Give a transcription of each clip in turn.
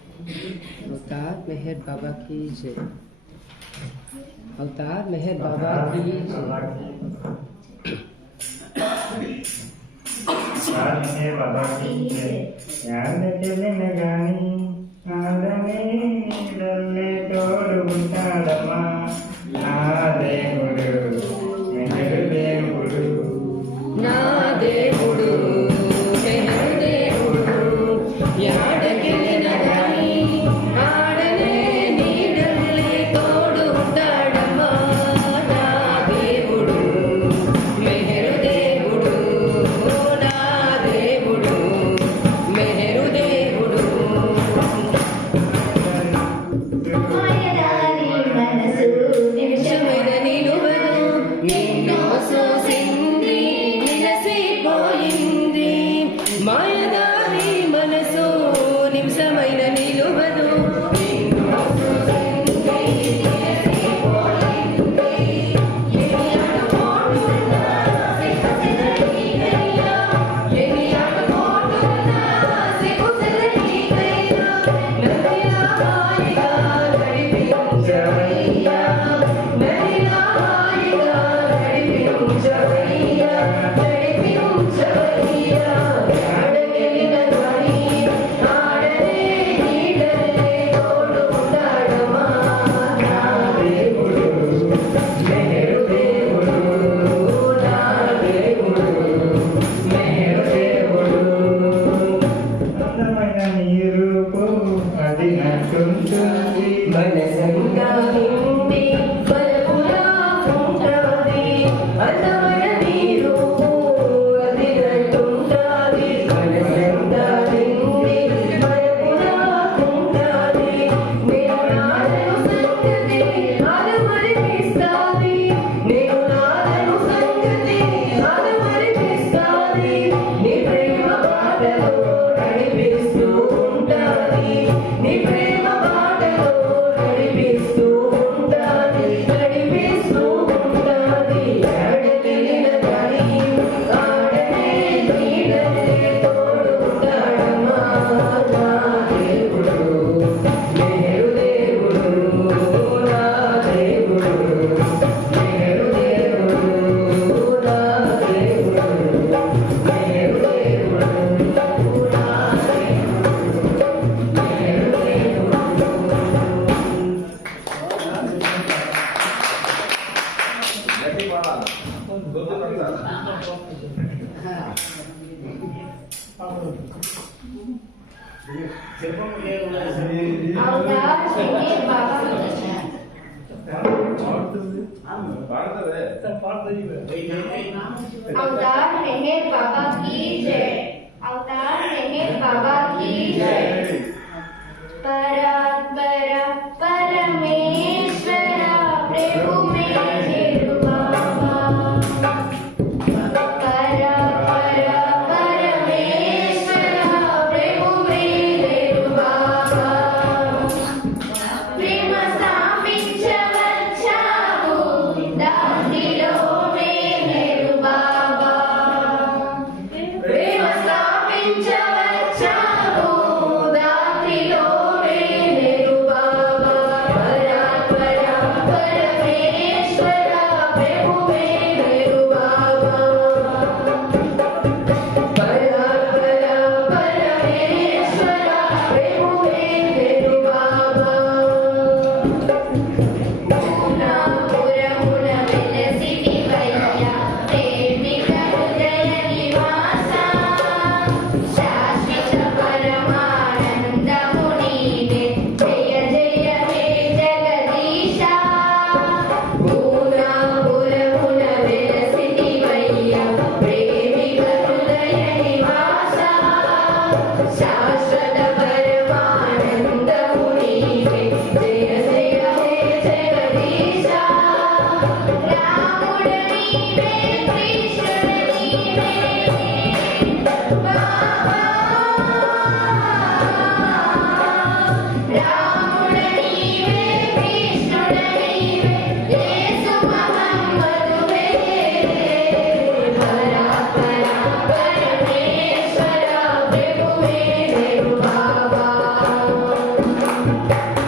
अवतार मेहर बाबा की जय। अवतार मेहर बाबा की जय। अवतार मेहर बाबा की जय। याद चले न गानी आदमे डल्ले तोड़ बुटाड़मा नादे मुडु मेहर दे मुडु नादे मुडु मेहर दे मुडु याद चले न गानी आडने नी डल्ले तोड़ बुटाड़मा नादे मुडु मेहर दे मुडु नादे मुडु मेहर दे मुडु మాయదారి మనసు నిమిషమైన నిలువను నిన్నో సోసింది నిలసిపోయింది మాయదారి మనసు నిమిషమైన నిలువను నిన్నో సోసింది నిలసిపోయింది ఎన్ని ఆటపోటున్నా సిగ్గుసెదరి గయ్యా ఎన్ని ఆటపోటున్నా సిగ్గుసెదరి గయ్యా నదిలా హాయిగా గడిపించవయ్యా నదిలా హాయిగా గడిపించవయ్యా अवतार मेहर बाबा अवतार मेहर बाबा की जय। अवतार मेहर बाबा की जय। परात्पर परमेश्वर प्रभु मेहर बाबा। परात्पर परमेश्वर प्रभु मेहर बाबा। प्रेम स्थापिంచవచ్చావు దానిలో మెహర్ బాబా। ప్రేమ స్థాపించవచ్చావు దానిలో మెహర్ బాబా। పరాత్పర పరమేశ్వర ప్రభు మెహర్ బాబా। పరాత్పర పరమేశ్వర ప్రభు మెహర్ బాబా। పూర్ణపురమున వెలసితివయ్యా ప్రేమిక హృదయ నివాస। శాశ్వత పరమానందము నీవే జయ జయ హే జగదీశ। పూర్ణపురమున వెలసితివయ్యా ప్రేమిక హృదయ నివాస। శాశ్వత పరమానందము నీవే జయ జయ హే జగదీశ। రాముడు నీవే కృష్ణుడు నీవే బాబా। రాముడు నీవే కృష్ణుడు నీవే యేసు మహమ్మదువే। పరాత్పర పరమేశ్వర ప్రభు మెహర్ బాబా।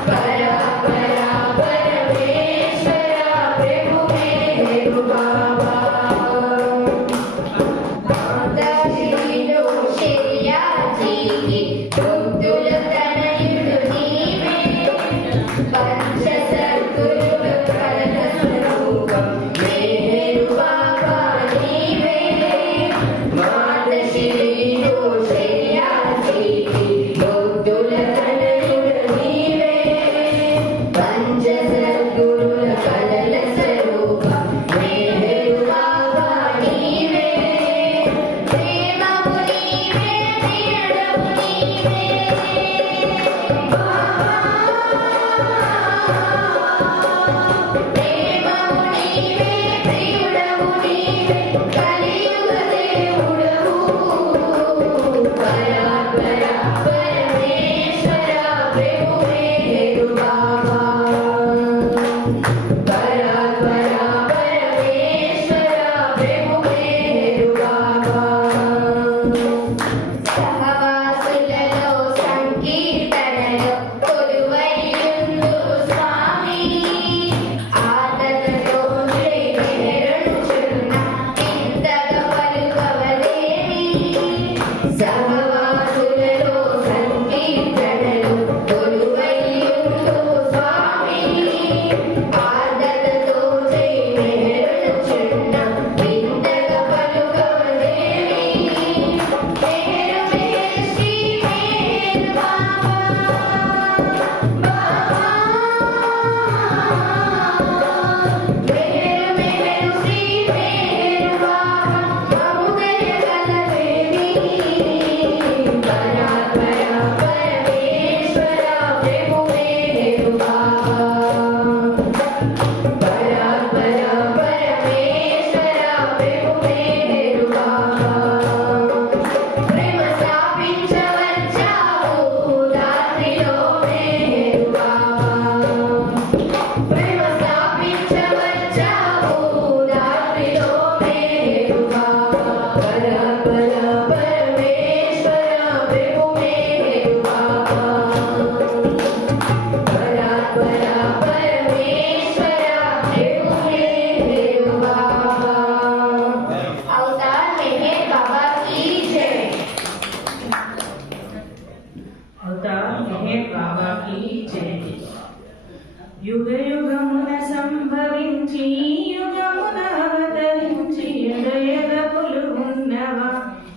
పరాత్పర పరమేశ్వర ప్రభు మెహర్ బాబా। మాతాశ్రీలో శర్యాజీకి బుద్ధుల తనయుడు నీవే। పంచ సద్గురుల కలల స్వరూపం మెహర్ బాబా నీవే। మాతాశ్రీలో శర్యాజీకి బుద్ధుల తనయుడు నీవే। పంచ సద్గురుల కలల స్వరూపం మెహర్ బాబా నీవే। ప్రేమము నీవే ప్రియుడవు నీవే బాబా। ప్రేమము నీవే ప్రియుడవు నీవే కలియుగ దేవుడవు। పరాత్పర పరమేశ్వర ప్రభు మెహర్ బాబా। పరాత్పర పరమేశ్వర ప్రభు మెహర్ బాబా। సహవాసులలో సంకీర్తనలో కొలువైయుండు స్వామి। ఆదరణలో మెహరుచున్న ఇంత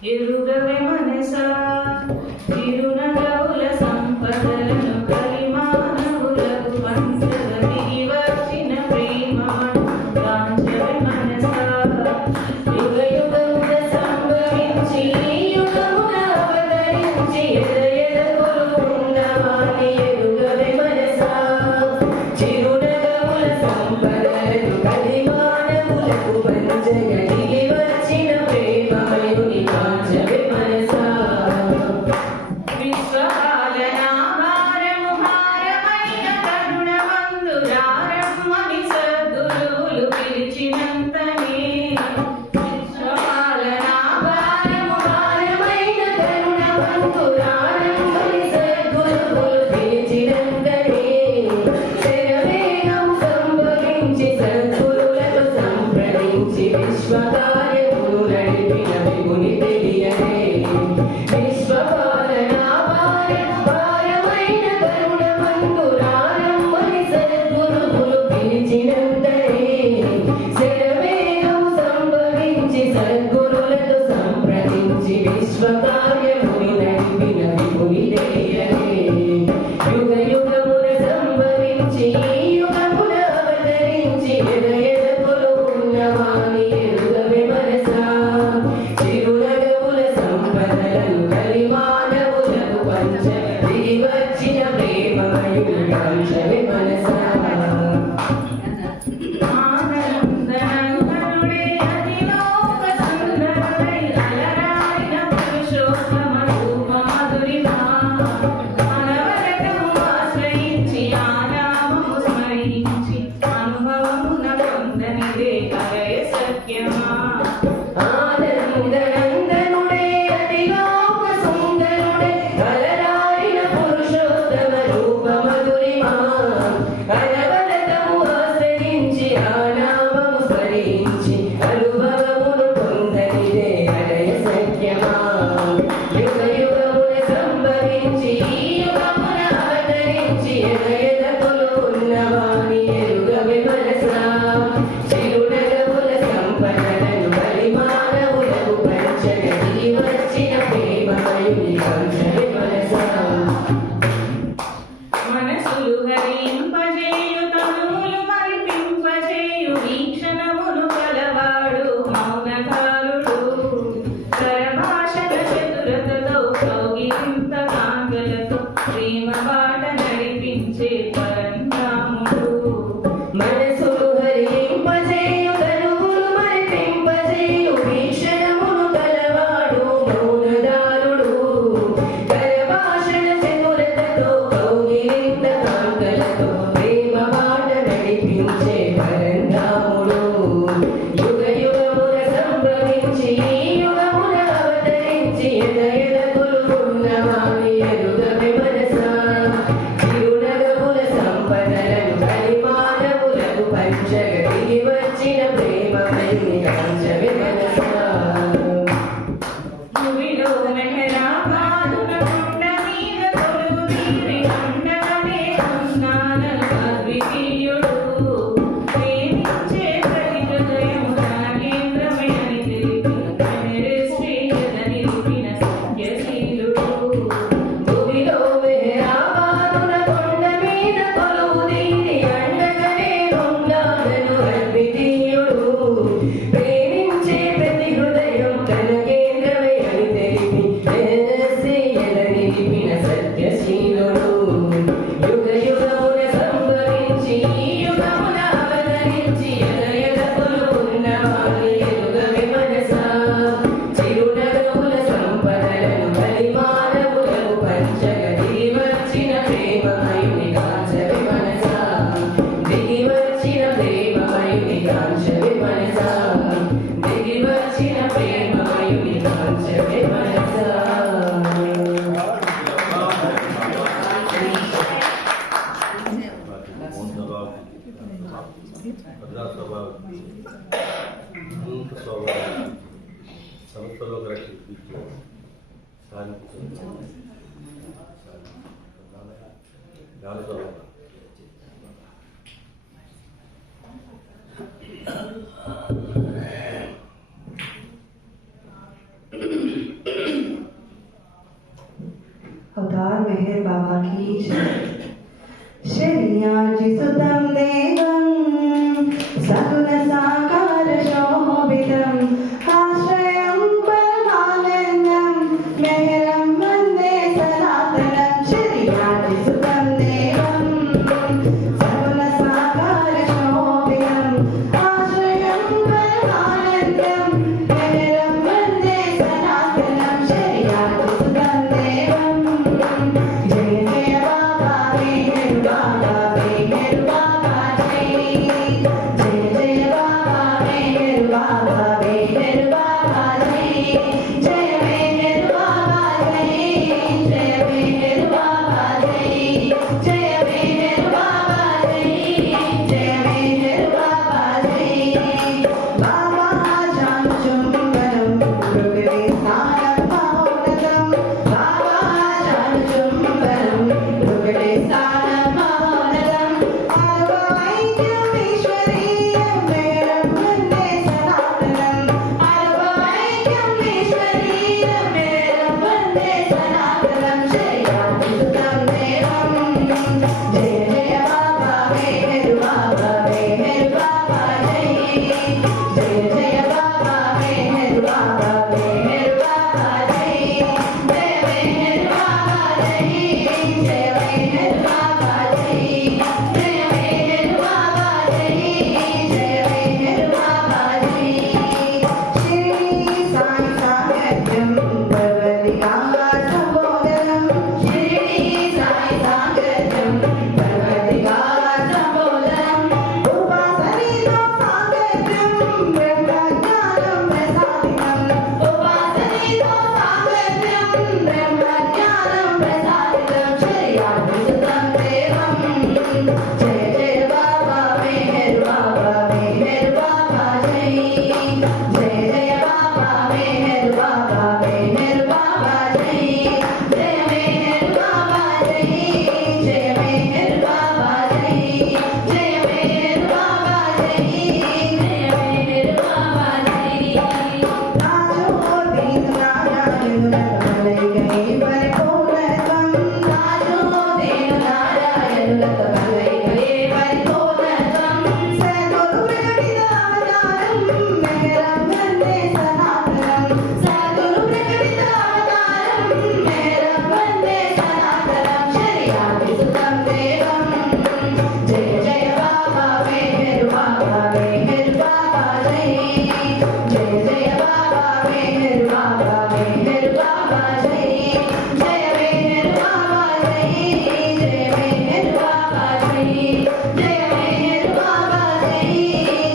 ఎరుగవే మనసా చిరునగవుల సంపదలను కలిమానవులకు పంచగా దిగి వచ్చిన ప్రేమ గాంచవే మనసా యుగ యుగమున సంభవించి యుగమున అవతరించి ఎద ఎదకులు ఉన్నవాని ఎరుగవే మనసా చిరునగవుల సంపదలను కలిమానవులకు పంచగా దిగి వచ్చిన ప్రేమమయుని కాంచవే మనసా విశ్వపాలనా భారము భారమైన కరుణమందురారమ్మని సద్గురువులు పిలిచినంతనే విశ్వపాలనా భారము భారమైన కరుణమందురారమ్మని సద్గురువులు పిలిచినంతనే శరవేగం సంభవించి సద్గురులతో సంప్రదించి విశ్వకార్యములు నడిపిన విముని తెలియనే విశ్వపాలనా భారమైన కరుణమందురారమ్మని సద్గురువులు పిలిచినంతనే శరవేగం సంభవించి సద్గురులతో సంప్రదించి విశ్వకార్యముని నడిపిన విముని తెలియనే యుగ యుగమున సంభవించి యుగమున అవతరించి ఎద ఎదకులు ఉన్నవాని ఎరుగవే మనసా చిరునగవుల సంపదలను కలిమానవులకు పంచ దిగి వచ్చిన ప్రేమమయుని కాంచవే మనసా ఆనందనందనుడే అతిలోక సుందరుడై అలరారిన పురుషోత్తమ రూప మధురిమా అనవరతము ఆశ్రయించి ఆ నామము స్మరించి అనుభవమున పొందనిదే కలయ సత్యమా ఆనందనందనుడే అతిలోక సుందరుడే అలరారిన పురుషోత్తమ రూప మధురిమా అనవరతము ఆశ్రయించి ఆ నామము స్మరించి అనుభవమును పొందనిదే కలయ సత్యమా యుగ యుగమున సంభవించి యుగమున అవతరించి ఎద ఎదకులు ఉన్నవాని ఎరుగవే మనసా చిరునగవుల సంపదలను కలిమానవులకు పంచగా దిగి వచ్చిన ప్రేమమయుని కాంచవే మనసా మనసులు హరింపజేయు తనువులు మరిపింపజేయు వీక్షణములు కలవాడు మౌనకారుడు కరభాషల చతురతతో కౌగిలింత కాంగలతో ప్రేమ బాట నడిపించే పరంధాముడు మనసులు హరింపజేయు తనువులు మరిపింపజేయు వీక్షణములు కలవాడు మౌనదారుడు కరభాషల చతురతతో కౌగిలింత కాంగలతో ప్రేమ బాట నడిపించే పరంధాముడు యుగ యుగమున సంభవించి యుగమున అవతరించి ఎద ఎదకులు ఉన్నవాని ఎరుగవే మనసా చిరునగవుల సంపదలను కలిమానవులకు పంచగా దిగి వచ్చిన ప్రేమమయుని కాంచవే మనసా భూమిలో మెహరాబాదున కొండ మీద కొలువు తీరి అండగానే ఉన్నానను అద్వితీయుడు ప్రేమించే ప్రతి హృదయము తన కేంద్రమే అని తెలిపిన కనిరెస్ట్రీయద నిలిపిన సత్యశీలుడు భూమిలో మెహరాబాదున కొండ మీద కొలువు తీరి అండగానే ఉన్నానను అద్వితీయుడు ప్రేమించే ప్రతి హృదయం తన కేంద్రమే అని తెలిపి రహస్యయద నిలిపిన సత్యశీలుడు యుగ యుగమున సంభవించి యుగమున అవతరించి ఎద ఎదకులు ఉన్నవాని ఎరుగవే మనసా చిరునగవుల సంపదలను కలిమానవులకు పంచగా దిగి వచ్చిన ప్రేమమయుని కాంచవే మనసా దిగి వచ్చిన ప్రేమమయుని కాంచవే మనసా దిగి వచ్చిన ప్రేమమయుని కాంచవే మనసా సంస్థలో రక్షించు గాలి बाबा की जय। शर्याजिसुतं देवं सगुणसाकार शोभितम् आश्रयं परमानन्दं मेहरं वन्दे सनातनं। शर्याजिसुतं देवं सगुणसाकार शोभितम् आश्रयं परमानन्दं मेहरं वन्दे सनातनं। शर्याजिसुतं देवं जय जय बाबा मेहर बाबा मेहर बाबा जय जय जय बाबा मेहर बाबा मेहर बाबा जय जय मेहर बाबा जय जय मेहर बाबा जय जय मेहर बाबा जय जय मेहर बाबा जय। बाबा जान चुंबनं मृगले स्थानं महोन्नतं बाबा जान चुंबनं मृगले स्थानं महोन्नतं अल्पैक्यमीश्वरीयं मेहरं वन्दे सनातनं अल्पैक्यमीश्वरीयं मेहरं वन्दे सनातनं। शर्याजिसुतं देवं जय जय बाबा मेहर बाबा मेहर बाबा जय जय जय बाबा मेहर बाबा मेहर बाबा जय जय मेहर बाबा जय जय मेहर बाबा जय जय मेहर बाबा जय जय मेहर बाबा जय। शिरडी साई सागरं पर्वतिका संबोधनं शिरडी साई सागरं पर्वतिका संबोधनं उपासनीतो सागरं ब्रह्मज्ञानं प्रसादितम् उपासनीतो सागरं ब्रह्मज्ञानं प्रसादितं। शर्याजिसुतं देवं जय जय बाबा मेहर बाबा मेहर बाबा जय जय जय बाबा मेहर बाबा मेहर बाबा जय जय मेहर बाबा जय जय मेहर बाबा जय जय मेहर बाबा जय जय मेहर बाबा जय। राजो दीन नारायण लतमलैकहे परिपूर्णत्वं राजो दीन नारायण लतमलैकहे परिपूर्णत्वं सद्गुरु प्रकटितावतारं मेहरं वन्दे सनातनं सद्गुरु प्रकटितावतारं मेहरं वन्दे सनातनं। शर्याजिसुतं देवं जय जय बाबा मेहर बाबा मेहर बाबा जय जय जय बाबा मेहर बाबा मेहर बाबा जय जय मेहर बाबा जय जय मेहर बाबा जय जय मेहर बाबा जय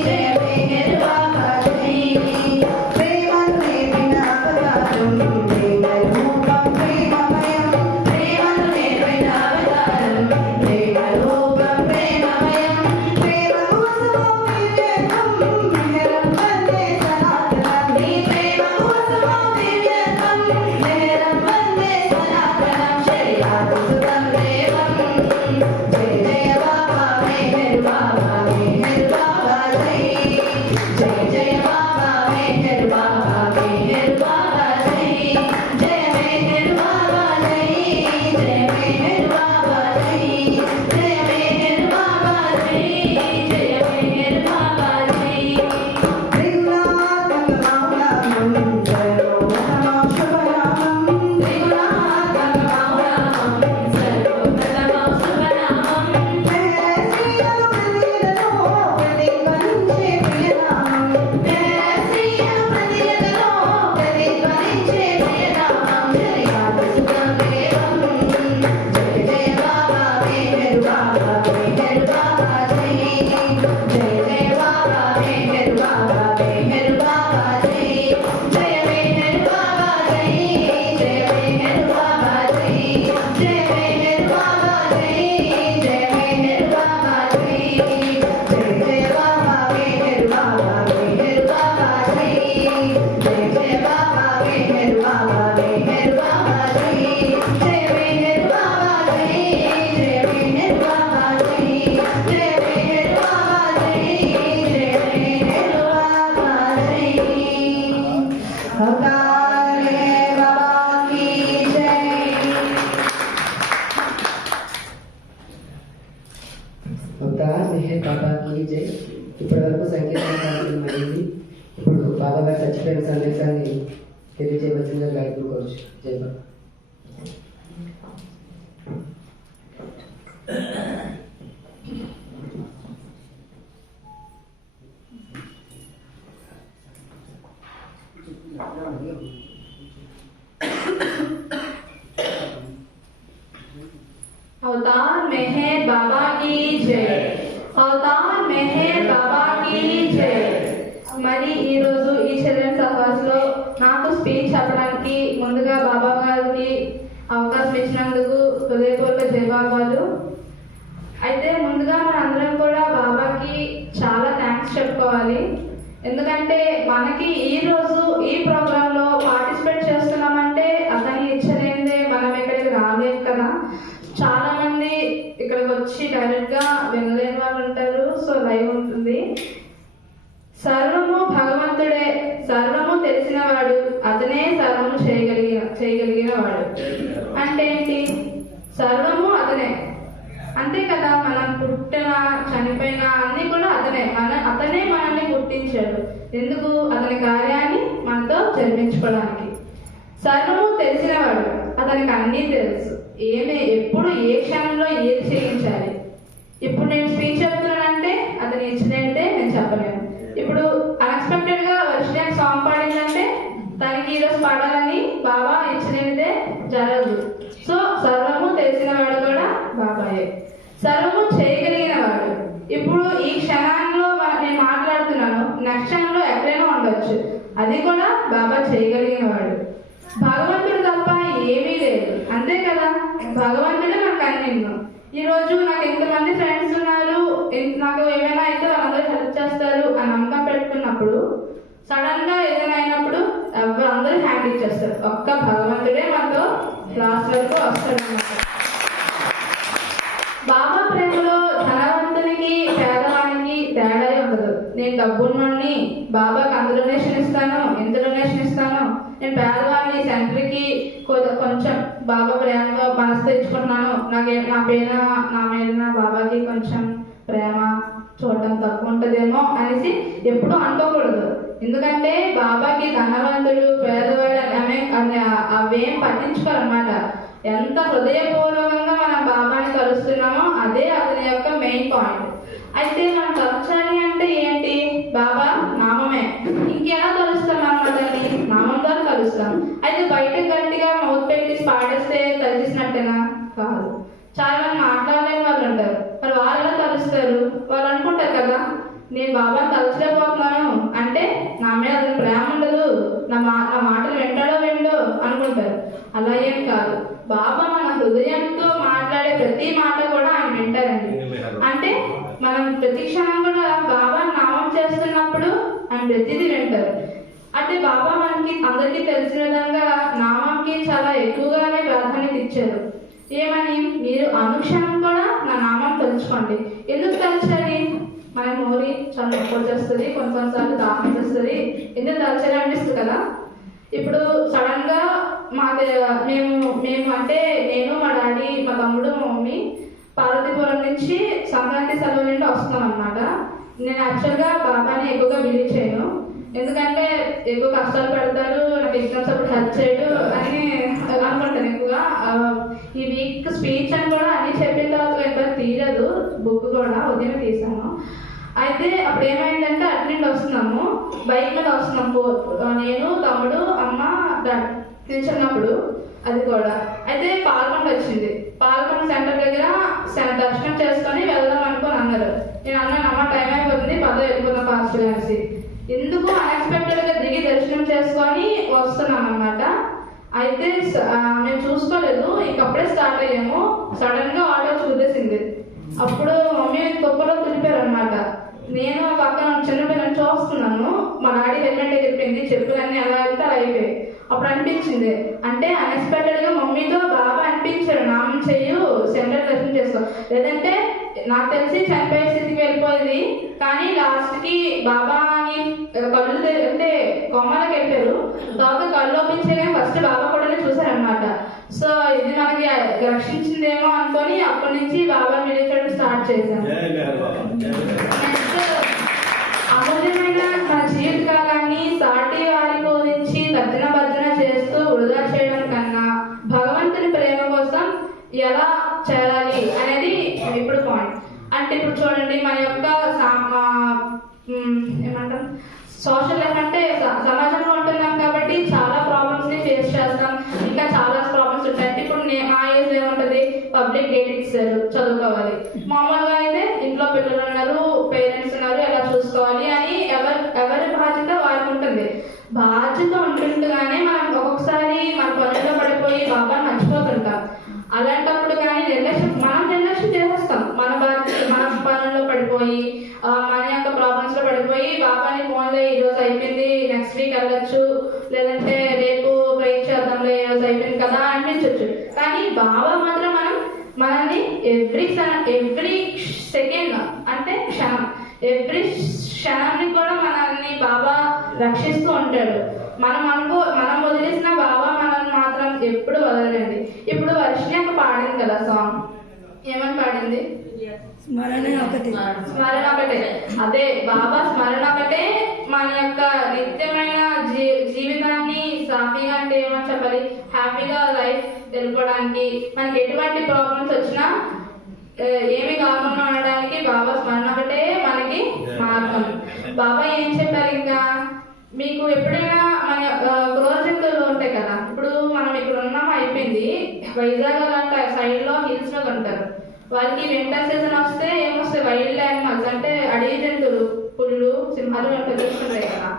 जय मेहर बाबा जय। प्रेमनुने विनावतारं प्रेमरूपं प्रेममयं प्रेमनुने विनावतारं प्रेमरूपं प्रेममयं प्रेममोत्सवं दिव्यत्वं मेहरं वन्दे सनातनं प्रेममोत्सवं दिव्यत्वं मेहरं वन्दे सनातनं। शर्याजिसुतं देवं जय जय बाबा मेहर बाबा मेहर बाबा जय जय जय बाबा मेहर बाबा मेहर बाबा जय जय मेहर बाबा जय जय मेहर बाबा जय जय मेहर बाबा जय जय मेहर बाबा जय। त्रिगुणात्मकं रामं सर्वोत्तमं शुभनामं त्रिगुणात्मकं रामं सर्वोत्तमं शुभनामं मेहर श्रीरघुपतिरतो प्रतिध्वनिंचे प्रियनामं मेहर श्रीरघुपतिरतो प्रतिध्वनिंचे प्रियनामं। शर्याजिसुतं देवं जय जय बाबा मेहर बाबा मेहर बाबा जय जय जय बाबा मेहर बाबा मेहर बाबा जय जय मेहर बाबा जय जय मेहर बाबा जय जय मेहर बाबा जय जय मेहर बाबा जय जय जय बाबा मेहर बाबा मेहर बाबा जय जय जय बाबा मेहर बाबा मेहर बाबा जय जय मेहर बाबा जय जय मेहर बाबा जय जय मेहर बाबा जय जय मेहर बाबा जय। अवतार है बाबा की जय। చచ్చిపోయిన సందేశాన్ని తెలియజేయవలసిందిగా గాయకులు కోరుచు. జయమా. अवतार मेहर बाबा की जय. अवतार मेहर बाबा की जय. మరి ఈ రోజు ఈ చిల్డ్రన్స్ అవర్స్ లో నాకు స్పీచ్ చెప్పడానికి ముందుగా బాబా గారికి అవకాశం ఇచ్చినందుకు హృదయపూర్వక జయబాబాలు. అయితే ముందుగా మనందరం కూడా బాబాకి చాలా థ్యాంక్స్ చెప్పుకోవాలి. ఎందుకంటే మనకి ఈ రోజు ఈ ప్రోగ్రామ్ లో పార్టిసిపేట్ చేస్తున్నామంటే అతని ఇచ్చలేదే మనం ఇక్కడికి రాలేము కదా. చాలా మంది ఇక్కడికి వచ్చి డైరెక్ట్ గా వినలేని వాళ్ళు ఉంటారు. సో లైవ్ ఉంటుంది. సర్వము భగవంతుడే, సర్వము తెలిసినవాడు, అతనే సర్వము చేయగలిగిన వాడు. అంటే ఏంటి? సర్వము అతనే, అంతే కదా. మనం పుట్టిన చనిపోయిన అన్ని కూడా అతనే మనల్ని పుట్టించాడు. ఎందుకు? అతని కార్యాన్ని మనతో జరిపించుకోవడానికి. సర్వము తెలిసినవాడు, అతనికి అన్నీ తెలుసు. ఎప్పుడు ఏ క్షణంలో ఏది చేయించాలి. ఇప్పుడు నేను స్పీచ్ చెప్తున్నానంటే అతను ఇచ్చినట్టే నేను చెప్పలేను. ఇప్పుడు అన్ఎక్స్పెక్టెడ్ గా వర్షిణి సాంగ్ పాడిందంటే తనకి ఈరోజు పాడాలని బాబా ఇచ్చినదే జరగదు. సో సర్వము తెలిసిన వాడు కూడా బాబాయే, సర్వము చేయగలిగిన వాడు. ఇప్పుడు ఈ క్షణంలో నేను మాట్లాడుతున్నాను, నెక్స్ట్ క్షణంలో ఎక్కడైనా ఉండొచ్చు, అది కూడా బాబా చేయగలిగిన వాడు. భగవంతుడు తప్ప ఏమీ లేదు, అంతే కదా. భగవంతుడే నాకు అన్ని. ఈ రోజు నాకు ఎంతమంది ఫ్రెండ్స్ ఉన్నారు, నాకు ఏమైనా అయితే వాళ్ళందరూ హెల్ప్ చేస్తారు అని నమ్మకం పెట్టుకున్నప్పుడు సడన్ గా ఏదైనా అయినప్పుడు అందరూ హ్యాండ్ ఇచ్చేస్తారు. ఒక్క భగవంతుడే మనతో క్లాస్ వరకు వస్తాడు అన్నమాట. బాబా ప్రేమలో ధనవంతునికి పేదవానికి తేడా ఉండదు. నేను డబ్బున్నోడిని, బాబాకి అంత డొనేషన్ ఇస్తాను, ఎంత డొనేషన్ ఇస్తాను. నేను పేదవాడిని, సెంటర్కి కొంచెం బాబా ప్రేమగా మనసు తెచ్చుకుంటున్నాను, నా మీద బాబాకి కొంచెం ప్రేమ చూడటం తక్కువ ఉంటుందేమో అనేసి ఎప్పుడు అనుకోకూడదు. ఎందుకంటే బాబాకి ధనవంతుడు పేదవాడు అవేం పట్టించుకోరన్నమాట. ఎంత హృదయపూర్వకంగా మనం బాబాని కలుస్తున్నామో అదే అతని యొక్క మెయిన్ పాయింట్. అయితే మనం కలచాలి అంటే ఏంటి? బాబా నామమే. ఇంకెలా కలుస్తాం మనం అతన్ని? నామం ద్వారా కలుస్తాం. అయితే బయట గట్టిగా మౌత్ పెట్టి పాడేస్తే కలిసినట్టేనా? కాదు. చాలా మంది మాట్లాడలేని వాళ్ళు ఉంటారు. మరి వాళ్ళు ఎలా కలుస్తారు? వాళ్ళు అనుకుంటారు కదా, నేను బాబాని తలచలేకపోతున్నాను అంటే నా మీద అతని ప్రేమ ఉండదు, నా మాటలు వింటాడో విండో అనుకుంటారు. అలా ఏం కాదు. బాబా మన హృదయంతో మాట్లాడే ప్రతి మాట కూడా ఆయన వింటారండి. అంటే మనం ప్రతి క్షణం కూడా బాబా నామం చేస్తున్నప్పుడు ఆయన ప్రతిదీ వింటారు. అంటే బాబా మనకి అందరికీ తెలిసిన విధంగా నామంకి చాలా ఎక్కువగానే ప్రాధాన్యత ఇచ్చారు. ఏమని? మీరు అనుక్షణం కూడా నా నామం తలుచుకోండి. ఎందుకు తలచాలి? మన మోరి చాలా నొప్పి వచ్చేస్తుంది, కొన్నిసార్లు దాహం చేస్తుంది, ఎందుకు తలచాలి అనిపిస్తుంది కదా. ఇప్పుడు సడన్ గా మేము అంటే నేను, మా డాడీ, మా తమ్ముడు, మా మమ్మీ పార్వతీపురం నుంచి సంక్రాంతి సెలవు నుండి వస్తున్నాం అనమాట. నేను యాక్చువల్గా బాబాని ఎక్కువగా బిలీవ్ చేయను. ఎందుకంటే ఎక్కువ కష్టాలు పెడతారు, నాకు ఎగ్జామ్స్ అప్పుడు హెల్ప్ చేయడు అని అనుకుంటాను ఎక్కువగా. ఈ వీక్ స్పీచ్ అని కూడా అన్ని చెప్పిన తర్వాత ఎక్కడ తీయలేదు, బుక్ కూడా ఉదయం తీసాను. అయితే అప్పుడు ఏమైందంటే అటు నుండి వస్తున్నాము, బైక్ మీద వస్తున్నాము, నేను, తమ్ముడు, అమ్మ, చిన్నప్పుడు అది కూడా. అయితే పాల్గొండ వచ్చింది. పాల్గొండ సెంటర్ దగ్గర దర్శనం చేసుకొని వెళ్దాం అనుకుని అన్నారు. నేను అన్నాను, అమ్మ టైం అయిపోతుంది, వెళ్ళిపోతాం ఫాస్ట్ అనేసి. ఎందుకు అన్ఎక్స్పెక్టెడ్ గా దిగి దర్శనం చేసుకొని వస్తున్నాం అన్నమాట. అయితే మేము చూసుకోలేదు, ఇంకప్పుడే స్టార్ట్ అయ్యాము. సడన్ గా ఆటో చూసేసింది. అప్పుడు మమ్మీ తొక్కలో తులిపారు అనమాట. నేను పక్కన చిన్న పిల్లని చూస్తున్నాను, మా డాడీ హెల్మెట్ చెప్పింది, చెప్పులన్నీ ఎలా అయితే అలా అయిపోయాయి. అప్పుడు అనిపించింది, అంటే అన్ఎక్స్పెక్టెడ్ గా మమ్మీతో బాబా అనిపించాడు, నామం చెయ్యు, సెంటర్ దర్శనం చేసుకో. లేదంటే నాకు తెలిసి చనిపోయే స్థితికి వెళ్ళిపోయింది. కానీ లాస్ట్ కి బాబాని కళ్ళు అంటే కొమ్మలకి వెళ్ళారు. తర్వాత కళ్ళు ఓపించగానే ఫస్ట్ బాబా కూడా చూసారనమాట. సో ఇది మనకి రక్షించిందేమో అనుకొని అప్పటి నుంచి బాబాని విడిచడం స్టార్ట్ చేశాను. నెక్స్ట్ అమూల్యమైన మన జీవితకాలాన్ని సాటి ఇచ్చారు, చదువుకోవాలి. మామూలుగా అయితే ఇంట్లో పిల్లలు ఉన్నారు, పేరెంట్స్ ఉన్నారు, ఎలా చూసుకోవాలి అని ఎవరి బాధ్యత వారికి ఉంటుంది. బాధ్యత ఉంటుండగానే మనం ఒక్కొక్కసారి మన పనుల్లో పడిపోయి బాబాని మర్చిపోతుంటాం. అలాంటప్పుడు కానీ మనం నిర్లక్ష్యం చేసేస్తాం. మన పనుల్లో పడిపోయి మన యొక్క ప్రాబ్లమ్స్ లో పడిపోయి బాబాని ఫోన్లో ఈ రోజు అయిపోయింది, నెక్స్ట్ వీక్ వెళ్ళొచ్చు, లేదంటే రేపు ప్రే చేద్దాంలే, ఈ రోజు అయిపోయింది కదా అనిపించవచ్చు. కానీ బాబా మాత్రం మనల్ని ఎవ్రీ సెకండ్ అంటే ఎవ్రీ క్షణాన్ని కూడా మనల్ని బాబా రక్షిస్తూ ఉంటాడు. మనం వదిలేసిన బాబా మనల్ని మాత్రం ఎప్పుడు వదలరండి. ఇప్పుడు వర్షిణి ఒక పాడింది కదా సాంగ్, ఏమని పాడింది? స్మరణ ఒకటే. అదే బాబా స్మరణ ఒకటే మన యొక్క నిత్యమైన జీవితాన్ని సాఫీగా, అంటే ఏమని చెప్పాలి, హ్యాపీగా లైఫ్ తెలుపుకోవడానికి, మనకి ఎటువంటి ప్రాబ్లమ్స్ వచ్చినా ఏమి కాకుండా ఉండడానికి బాబా స్మరణ ఒకటే మనకి మార్గం. బాబా ఏం చెప్పారు ఇంకా, మీకు ఎప్పుడైనా మన క్రూర జంతువులు ఉంటాయి కదా, ఇప్పుడు మనం ఇక్కడ ఉన్నాం అయిపోయింది, వైజాగ్ లాంటి సైడ్ లో హిల్స్ లో ఉంటారు, వాళ్ళకి వింటర్ సీజన్ వస్తే ఏమొస్తాయి, వైల్డ్ యానిమల్స్ అంటే అడవి జంతువులు, పులులు, సింహాలు అంటే తెలుస్తుంటాయి కదా,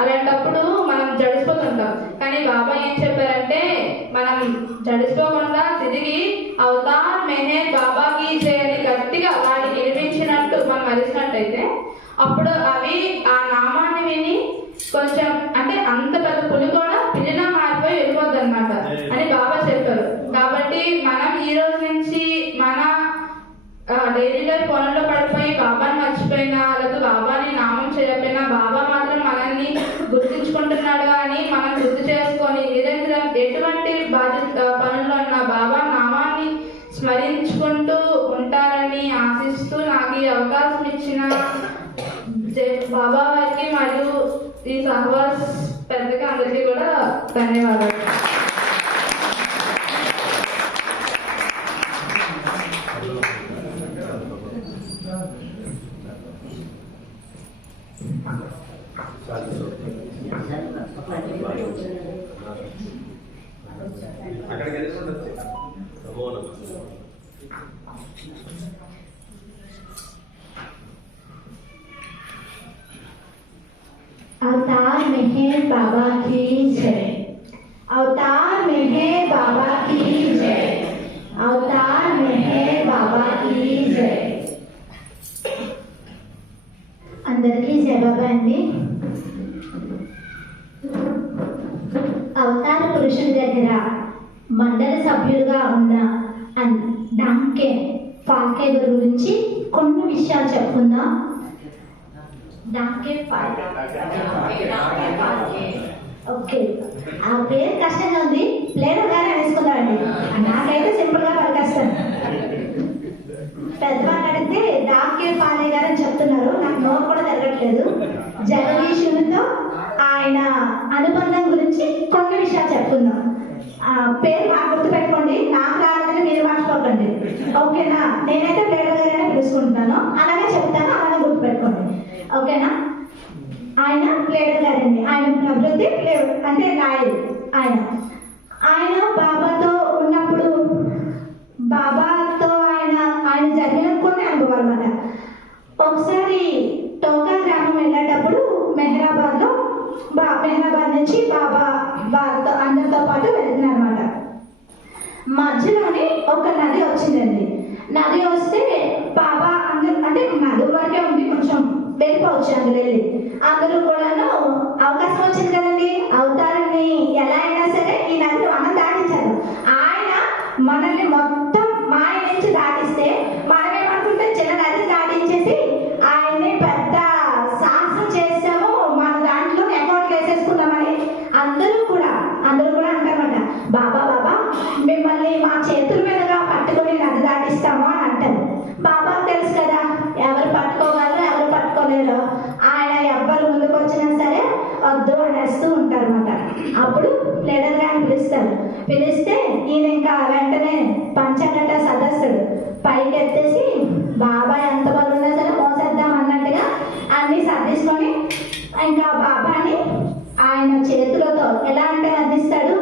అలాంటప్పుడు మనం జడిసిపోతుంటాం. కానీ బాబా ఏం చెప్పారంటే, మనం జడిసిపోకుండా తిరిగి అవతార్ మెహర్ బాబాకి చేయని గట్టిగా వాడికి వినిపించినట్టు మనం అరిచినట్టయితే అప్పుడు అవి ఆ నామాన్ని విని కొంచెం, అంటే అంత పెద్ద పులి కూడా పిల్లిలా మారిపోయి వెళ్ళిపోద్ది అనమాట అని బాబా చెప్పారు. కాబట్టి మనం ఈ రోజు నుంచి మన డైలీ లైఫ్ పనుల్లో పడిపోయి బాబాని మర్చిపోయినా, లేకపోతే బాబాని నామం చేయకపోయినా బాబా మాత్రం మనల్ని గుర్తించుకుంటున్నాడు అని మనం గుర్తు చేసుకొని నిరంతరం ఎటువంటి పనుల్లో ఉన్న బాబా నామాన్ని స్మరించుకుంటూ ఉంటారని ఆశిస్తూ నాకు ఈ అవకాశం ఇచ్చిన బాబా వారికి మరియు ఈ సహవాస్ పెద్దగా అందరికీ కూడా ధన్యవాదాలు. అక్కడికి వెళ్ళి ఉండొచ్చు. अवतार मेहर बाबा की जय। अवतार मेहर बाबा की जय। अवतार मेहर बाबा की जय। అందరికీ జై బాబా అండి. అవతార పురుషుని దగ్గర మండల సభ్యులుగా ఉన్న డాంకే ఫాల్కే గారి గురించి కొన్ని విషయాలు చెప్పుకుందాం. ఓకే, ఆ పేరు కష్టంగా ఉంది, ప్లేడర్ గానే అనేసుకుందామండి. నాకైతే సింపుల్ గా పలికేస్తాను. పెద్దవాళ్ళు అడిగితే డాక్కే పాలే గారు అని చెప్తున్నారు, నాకు నోరు కూడా జరగట్లేదు. జగదీశునితో ఆయన అనుబంధం గురించి కొన్ని విషయాలు చెప్పుకుందాం. పేరు బాగా గుర్తుపెట్టుకోండి, నాకు రాలేదని మీరు మర్చిపోకండి, ఓకేనా? నేనైతే ప్లేడర్ గానే పిలుచుకుంటున్నాను, అలాగే చెప్తాను, అలాగే గుర్తుపెట్టుకోండి, ఓకేనా? ఆయన ప్లేడర్ గారండి, ఆయన ప్రవృత్తి అంటే లాయర్. ఆయన బాబాతో ఉన్నప్పుడు బాబాతో ఆయన జరిగిన కొన్ని అనుభవాలు అన్నమాట. ఒకసారి టోకా గ్రామం వెళ్ళేటప్పుడు మెహరాబాద్ నుంచి బాబా వారితో అందరితో పాటు వెళ్తున్నారన్నమాట. మధ్యలోనే ఒక నది వచ్చిందండి. నది వస్తే బాబా అందరూ, అంటే నది వరకే ఉంది, కొంచెం వెళ్ళిపోవచ్చు అందులో వెళ్ళి. అందరూ కూడాను అవకాశం వచ్చింది కదండి, అవతారాన్ని ఎలా అయినా సరే ఈ నదిని మనం దాటించారు. ఆయన మనల్ని మొత్తం మాయ నుంచి దాటిస్తే మనం ఏమనుకుంటే చిన్న నది దాటించేసి ఆయన్ని పెద్ద సాహసం చేసాము, మన దాంట్లో అకౌంట్ వేసేసుకున్నామని అందరూ కూడా అంటారన్నమాట. బాబా బాబా మిమ్మల్ని మా చేతుల మీదుగా పట్టుకొని నది దాటిస్తాము అని అంటారు. బాబా తెలుసు కదా ఎవరు పట్టుకోగలరు ఎవరు పట్టుకోలేరు. ఆయన ఎవ్వరు ముందుకు వచ్చినా సరే వద్దు అనేస్తూ ఉంటారు అన్నమాట. అప్పుడు లీడర్ గారిని పిలిస్తే ఈయన ఇంకా వెంటనే పంచగట్ట సదస్సుడు పైకి ఎత్తేసి బాబా ఎంత బరువు ఉన్నా సరే మోసేద్దాం అన్నట్టుగా అన్ని సర్దిసుకొని ఇంకా బాబాని ఆయన చేతులతో ఎలా అంటే వర్ణిస్తాడు.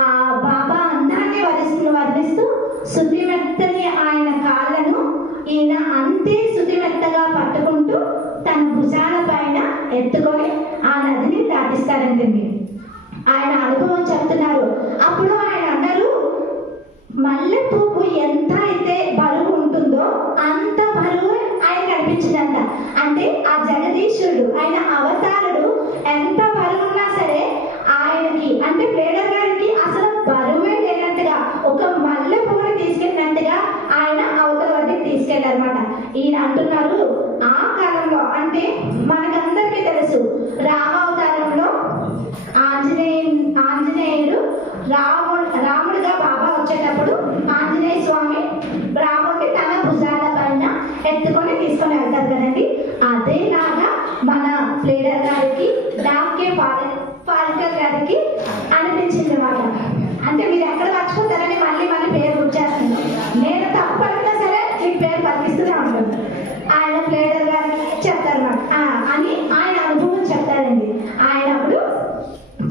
ఆ బాబా అందాన్ని వర్ణిస్తూ శుద్ధి మెత్తని ఆయన పాటిస్తారంటండి. ఆయన అనుభవం చెప్తున్నారు. అప్పుడు ఆయన అన్నారు, మల్లె పువ్వు ఎంత అయితే బరువు ఉంటుందో అంత బరువు ఆయన కనిపించిందంట. అంటే ఆ జగదీశ్వరుడు, ఆయన అవతారుడు ఎంత బరువు ఉన్నా సరే ఆయనకి, అంటే ప్లేడర్ గారికి అసలు బరువే లేనట్టుగా ఒక మల్లె పువ్వుని తీసుకెళ్ళినట్టుగా ఆయన అవతల వద్దకు తీసుకెళ్ళారన్నమాట. ఈయన అంటున్నారు, ఆ కాలంలో అంటే మనకందరికీ తెలుసు, రామావతారంలో ఆంజనేయుడు రాముడిగా బాబా వచ్చేటప్పుడు ఆంజనేయ స్వామి రాముడిని తన భుజాల పైన ఎత్తుకొని తీసుకొని వెళ్తారు కదండి. అదేలాగా మన ప్లేడర్ గారికి డాక్కే పాలికర్ గారికి అనిపించింది అన్నమాట. అంటే మీరు ఎక్కడ మర్చిపోతారని మళ్ళీ పేరు గుర్చేస్తుంది. నేను తప్పు పడినా సరే మీకు పేరు పలికిస్తూనే ఉంటుంది. ఆయన ప్లేడర్ గారికి చెప్తారన్నమాట అని ఆయన అనుభవం చెప్తారండి. ఆయన అప్పుడు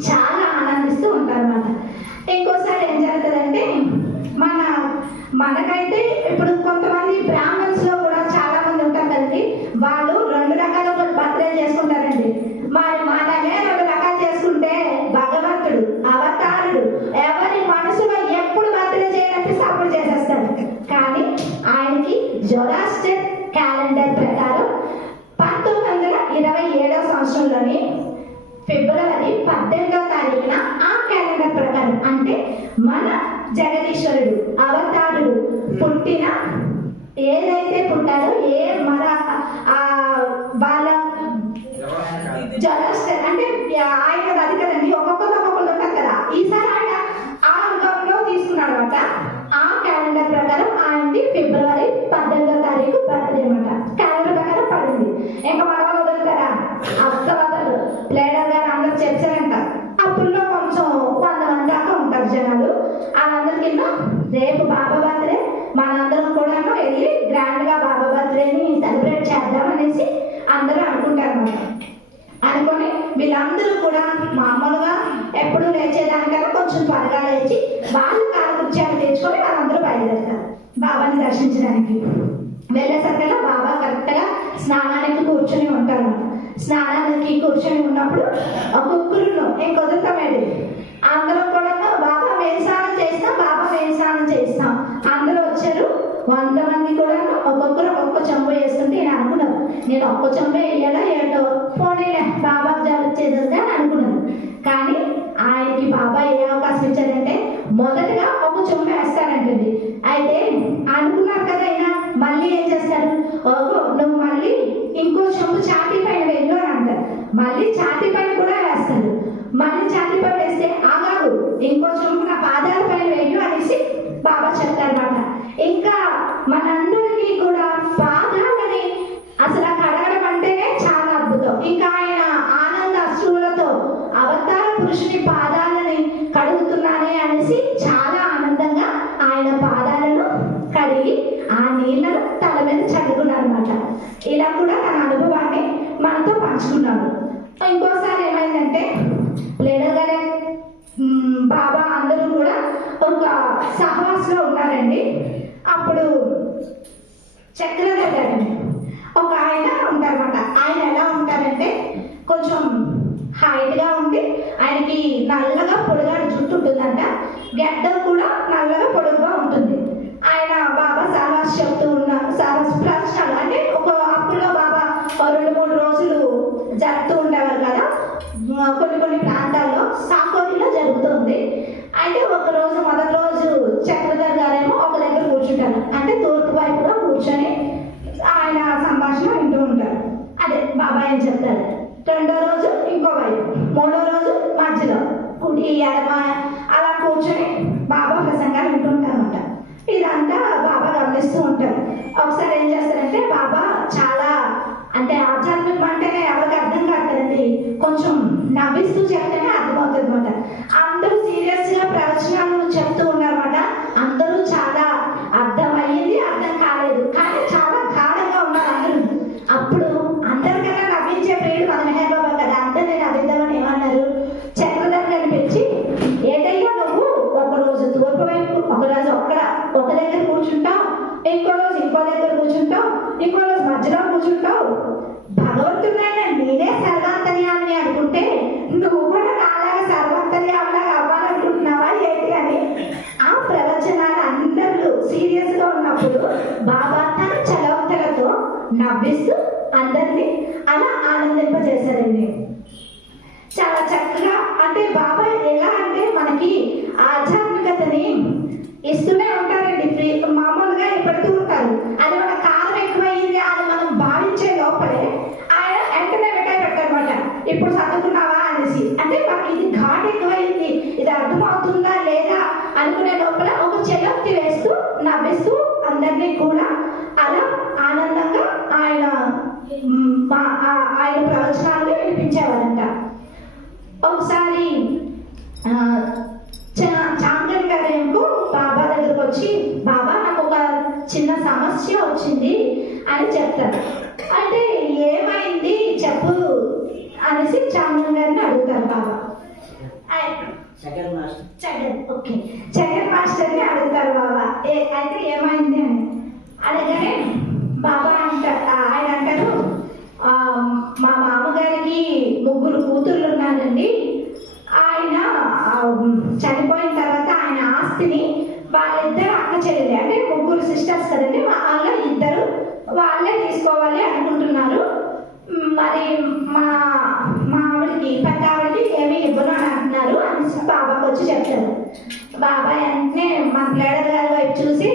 చాలా ఆనందిస్తూ ఉంటారన్నమాట. ఇంకోసారి ఏం జరుగుతుందంటే మనకైతే ఇప్పుడు కొంతమంది బ్రాహ్మణ్స్ లో కూడా చాలా మంది ఉంటారు కదండి, వాళ్ళు 2 రకాల బర్త్డే చేసుకుంటారండి. మనమే 2 రకాలు చేసుకుంటే భగవంతుడు అవతారుడు ఎవరి మనసులో ఎప్పుడు బర్త్డే చేయడానికి అప్పుడు చేసేస్తాడు. కానీ ఆయనకి జొరాస్టర్ క్యాలెండర్ ప్రకారం 1927వ సంవత్సరంలోని ఫిబ్రవరి 18వ తారీఖున ఆ క్యాలెండర్ ప్రకారం, అంటే మన జగదీశ్వరుడు అవతారుడు పుట్టిన ఏదైతే పుట్టారో మన వాళ్ళ జొరాస్టర్ అంటే ఆయన అది కదండి, ఒక్కొక్కరు ఉంటారు కదా. ఈసారి ఆయన ఆ యుగంలో తీసుకున్నాడు అనమాట. ఆ క్యాలెండర్ ప్రకారం ఆయనది ఫిబ్రవరి 18వ తారీఖు బర్త్డే అనమాట. క్యాలెండర్ ప్రకారం పడింది. ఇంకా మన వాళ్ళు వదులుతారా? అస్సలు ప్లేడర్ గారు అందరూ చెప్పారంట. అప్పుల్లో కొంచెం 100 మంది దాకా ఉంటారు జనాలు. వాళ్ళందరికీ రేపు బాబా బర్త్డే, మనందరం కూడా వెళ్ళి గ్రాండ్ గా బాబా బర్త్డేని సెలబ్రేట్ చేద్దాం అనేసి అందరూ అనుకుంటారు అన్నమాట. అనుకొని వీళ్ళందరూ కూడా మామూలుగా ఎప్పుడు లేచేదానికన్నా కొంచెం త్వరగా లేచి వాళ్ళ కాలకృత్యాలు తెచ్చుకొని వాళ్ళందరూ బయలుదేరుతారు బాబాని దర్శించడానికి. వెళ్ళేసరికల్లా బాబా కరెక్ట్ గా స్నానానికి కూర్చొని ఉంటారు. స్నానానికి కూర్చొని ఉన్నప్పుడు ఒక్కొక్కరు ఇంకొదుతామేది అందరూ కూడా బాబా వేసానం చేస్తాం, బాబా వేసానం చేస్తాం. అందరూ వచ్చారు. 100 మంది కూడా ఒక్కొక్కరు ఒక్కొక్క చెంబు వేస్తుంటే నేను అనుకున్నాను, నేను ఒక్క చెంబు వేయాలా ఏటో పోనీలే బాబా చేసేస్తే అని అనుకున్నాను. కానీ ఆయనకి బాబా ఏ అవకాశం ఇచ్చారంటే మొదటగా ఒక చెంబు వేస్తానంటుంది. అయితే అనుకున్నారు కదా, అయినా మళ్ళీ ఏం చేస్తారు, నువ్వు మళ్ళీ ఇంకో చెంబు ఛాతీ పైన వెళ్ళు అని అంటారు. మళ్ళీ ఛాతీ పైన కూడా వేస్తారు. మళ్ళీ ఛాతీ పైన వేస్తే ఆగాడు, ఇంకో చెంబు నా పాదాల పైన వెళ్ళు అనేసి బాబా చెప్తారన్నమాట. ఇంకా మనందరికీ కూడా పాదాలని అసలు కడగడం అంటేనే చాలా అద్భుతం. ఇంకా ఆయన ఆనంద అశ్రువులతో అవతార పురుషుని పాదాలని కడుగుతున్నానే అనేసి చాలా ఆనందంగా ఆయన పాదాలను కడిగి ఆ నీళ్లను తల మీద చల్లుకున్నారు అనమాట. ఇలా కూడా తన అనుభవాన్ని మనతో పంచుకున్నాడు. ఇంకోసారి ఏమైందంటే ప్లేడర్ గారే బాబా అందరూ కూడా ఒక సహవాసంలో ఉన్నారండి. అప్పుడు చక్రధర్ గారు ఒక ఆయన ఉంటారన్నమాట. ఆయన ఎలా ఉంటారంటే కొంచెం హైట్ గా ఉండి ఆయనకి నల్లగా పొడుగాడు జుట్టు ఉంటుందంట. గడ్డం కూడా నల్లగా పొడుగుగా ఉంటుంది. ఆయన బాబా సహవాస చెప్తూ ఉన్నారు. సహవాస ప్రశ్నలు అంటే అప్పుడులో బాబా 2-3 రోజులు జరుపుతూ ఉండేవారు కదా. కొన్ని ప్రాంతాల్లో సాకోరిలో జరుగుతుంది. అయితే ఒక రోజు మొదటి రోజు చక్రధర్ గారేమో ఒక దగ్గర కూర్చుంటారు. అంటే తూర్పు వైపుగా కూర్చొని ఆయన సంభాషణ వింటూ ఉంటారు. అదే బాబా ఏం చెప్తారు. 2వ రోజు ఇంకో వైపు, 3వ రోజు మధ్యలో కుడి ఎడమ అలా కూర్చొని బాబా ప్రసంగాలు వింటూ ఉంటారన్నమాట. ఇదంతా బాబా గమనిస్తూ ఉంటారు. ఒకసారి ఏం చేస్తారంటే బాబా చాలా అంటే ఆధ్యాత్మికం అంటేనే ఎవరికి అర్థం కాదు కదండి, కొంచెం నవ్విస్తూ చెప్తేనే అర్థమవుతుంది అనమాట. అందరూ సీరియస్ గా ప్రవచనాలు చెప్తూ ఉన్నారన్నమాట. అందరూ చాలా అర్థమయ్యింది, అర్థం కాలేదు, కానీ చాలా గాఢంగా ఉన్నారు అందరూ. అప్పుడు అందరికన్నా నవ్వించే ప్రియుడు మన మెహర్ బాబా కదా. అందరినీ నవ్విద్దామని ఏమన్నారు, చక్రధర్ గారిని పిలిచి, ఏదైనా నువ్వు ఒకరోజు తూర్పు వైపు, ఒకరోజు ఒక దగ్గర కూర్చుంటావు, ఇంకో రోజు ఇంకో దగ్గర కూర్చుంటావు, ఇంకో రోజు మధ్యలో కూర్చుంటావు. భగవంతుడైనా నేనే సర్వాంతర్యామిని అనుకుంటే నువ్వు నవ్విస్తూ అందరినీ అలా ఆనందింపజేశారండి. చాలా చక్కగా అంటే బాబా ఎలా అంటే మనకి ఆధ్యాత్మికతని ఇస్తూనే ఉంటారండి. మామూలుగా పెడుతూ ఉంటారు. అది మన కాలం ఎక్కువైంది అని మనం భావించే లోపలే ఆయన వెంటనే పెట్టారనమాట. ఇప్పుడు చదువుకున్నావా అనేసి, అంటే మనకి ఇది ఘాట్ ఎక్కువైంది, ఇది అర్థమవుతుందా లేదా అనుకునే లోపల ఒక చెయ్యి వేస్తూ నవ్విస్తూ అందరినీ కూడా అలా ఆనందంగా ఆయన ఆయన ప్రవచనాలు వినిపించేవారంట. ఒకసారి చాంగల్ గారేమో బాబా దగ్గరకు వచ్చి, బాబా నాకు ఒక చిన్న సమస్య వచ్చింది అని చెప్తారు. అయితే ఏమైంది చెప్పు అనేసి చాంగల్ గారిని అడుగుతారు బాబా. జగన్ మాస్టర్ని అడుగుతారు బాబా, అయితే ఏమైంది అని అనగానే బాబా ఆయన అంటారు, మా మామగారికి 3 కూతుర్లు ఉన్నారండి. ఆయన చనిపోయిన తర్వాత ఆయన ఆస్తిని వాళ్ళిద్దరు అక్క చెల్లెలు, అంటే 3 సిస్టర్స్ కదండి, వాళ్ళ 2 వాళ్ళే తీసుకోవాలి అనుకుంటున్నారు. మరి మా ఆవిడకి పెద్ద ఆవిడకి ఏమీ ఇవ్వను అని అంటున్నారు అనేసి బాబాకి వచ్చి చెప్తారు. బాబా వెంటనే మన ప్లేడర్ గారి వైపు చూసి,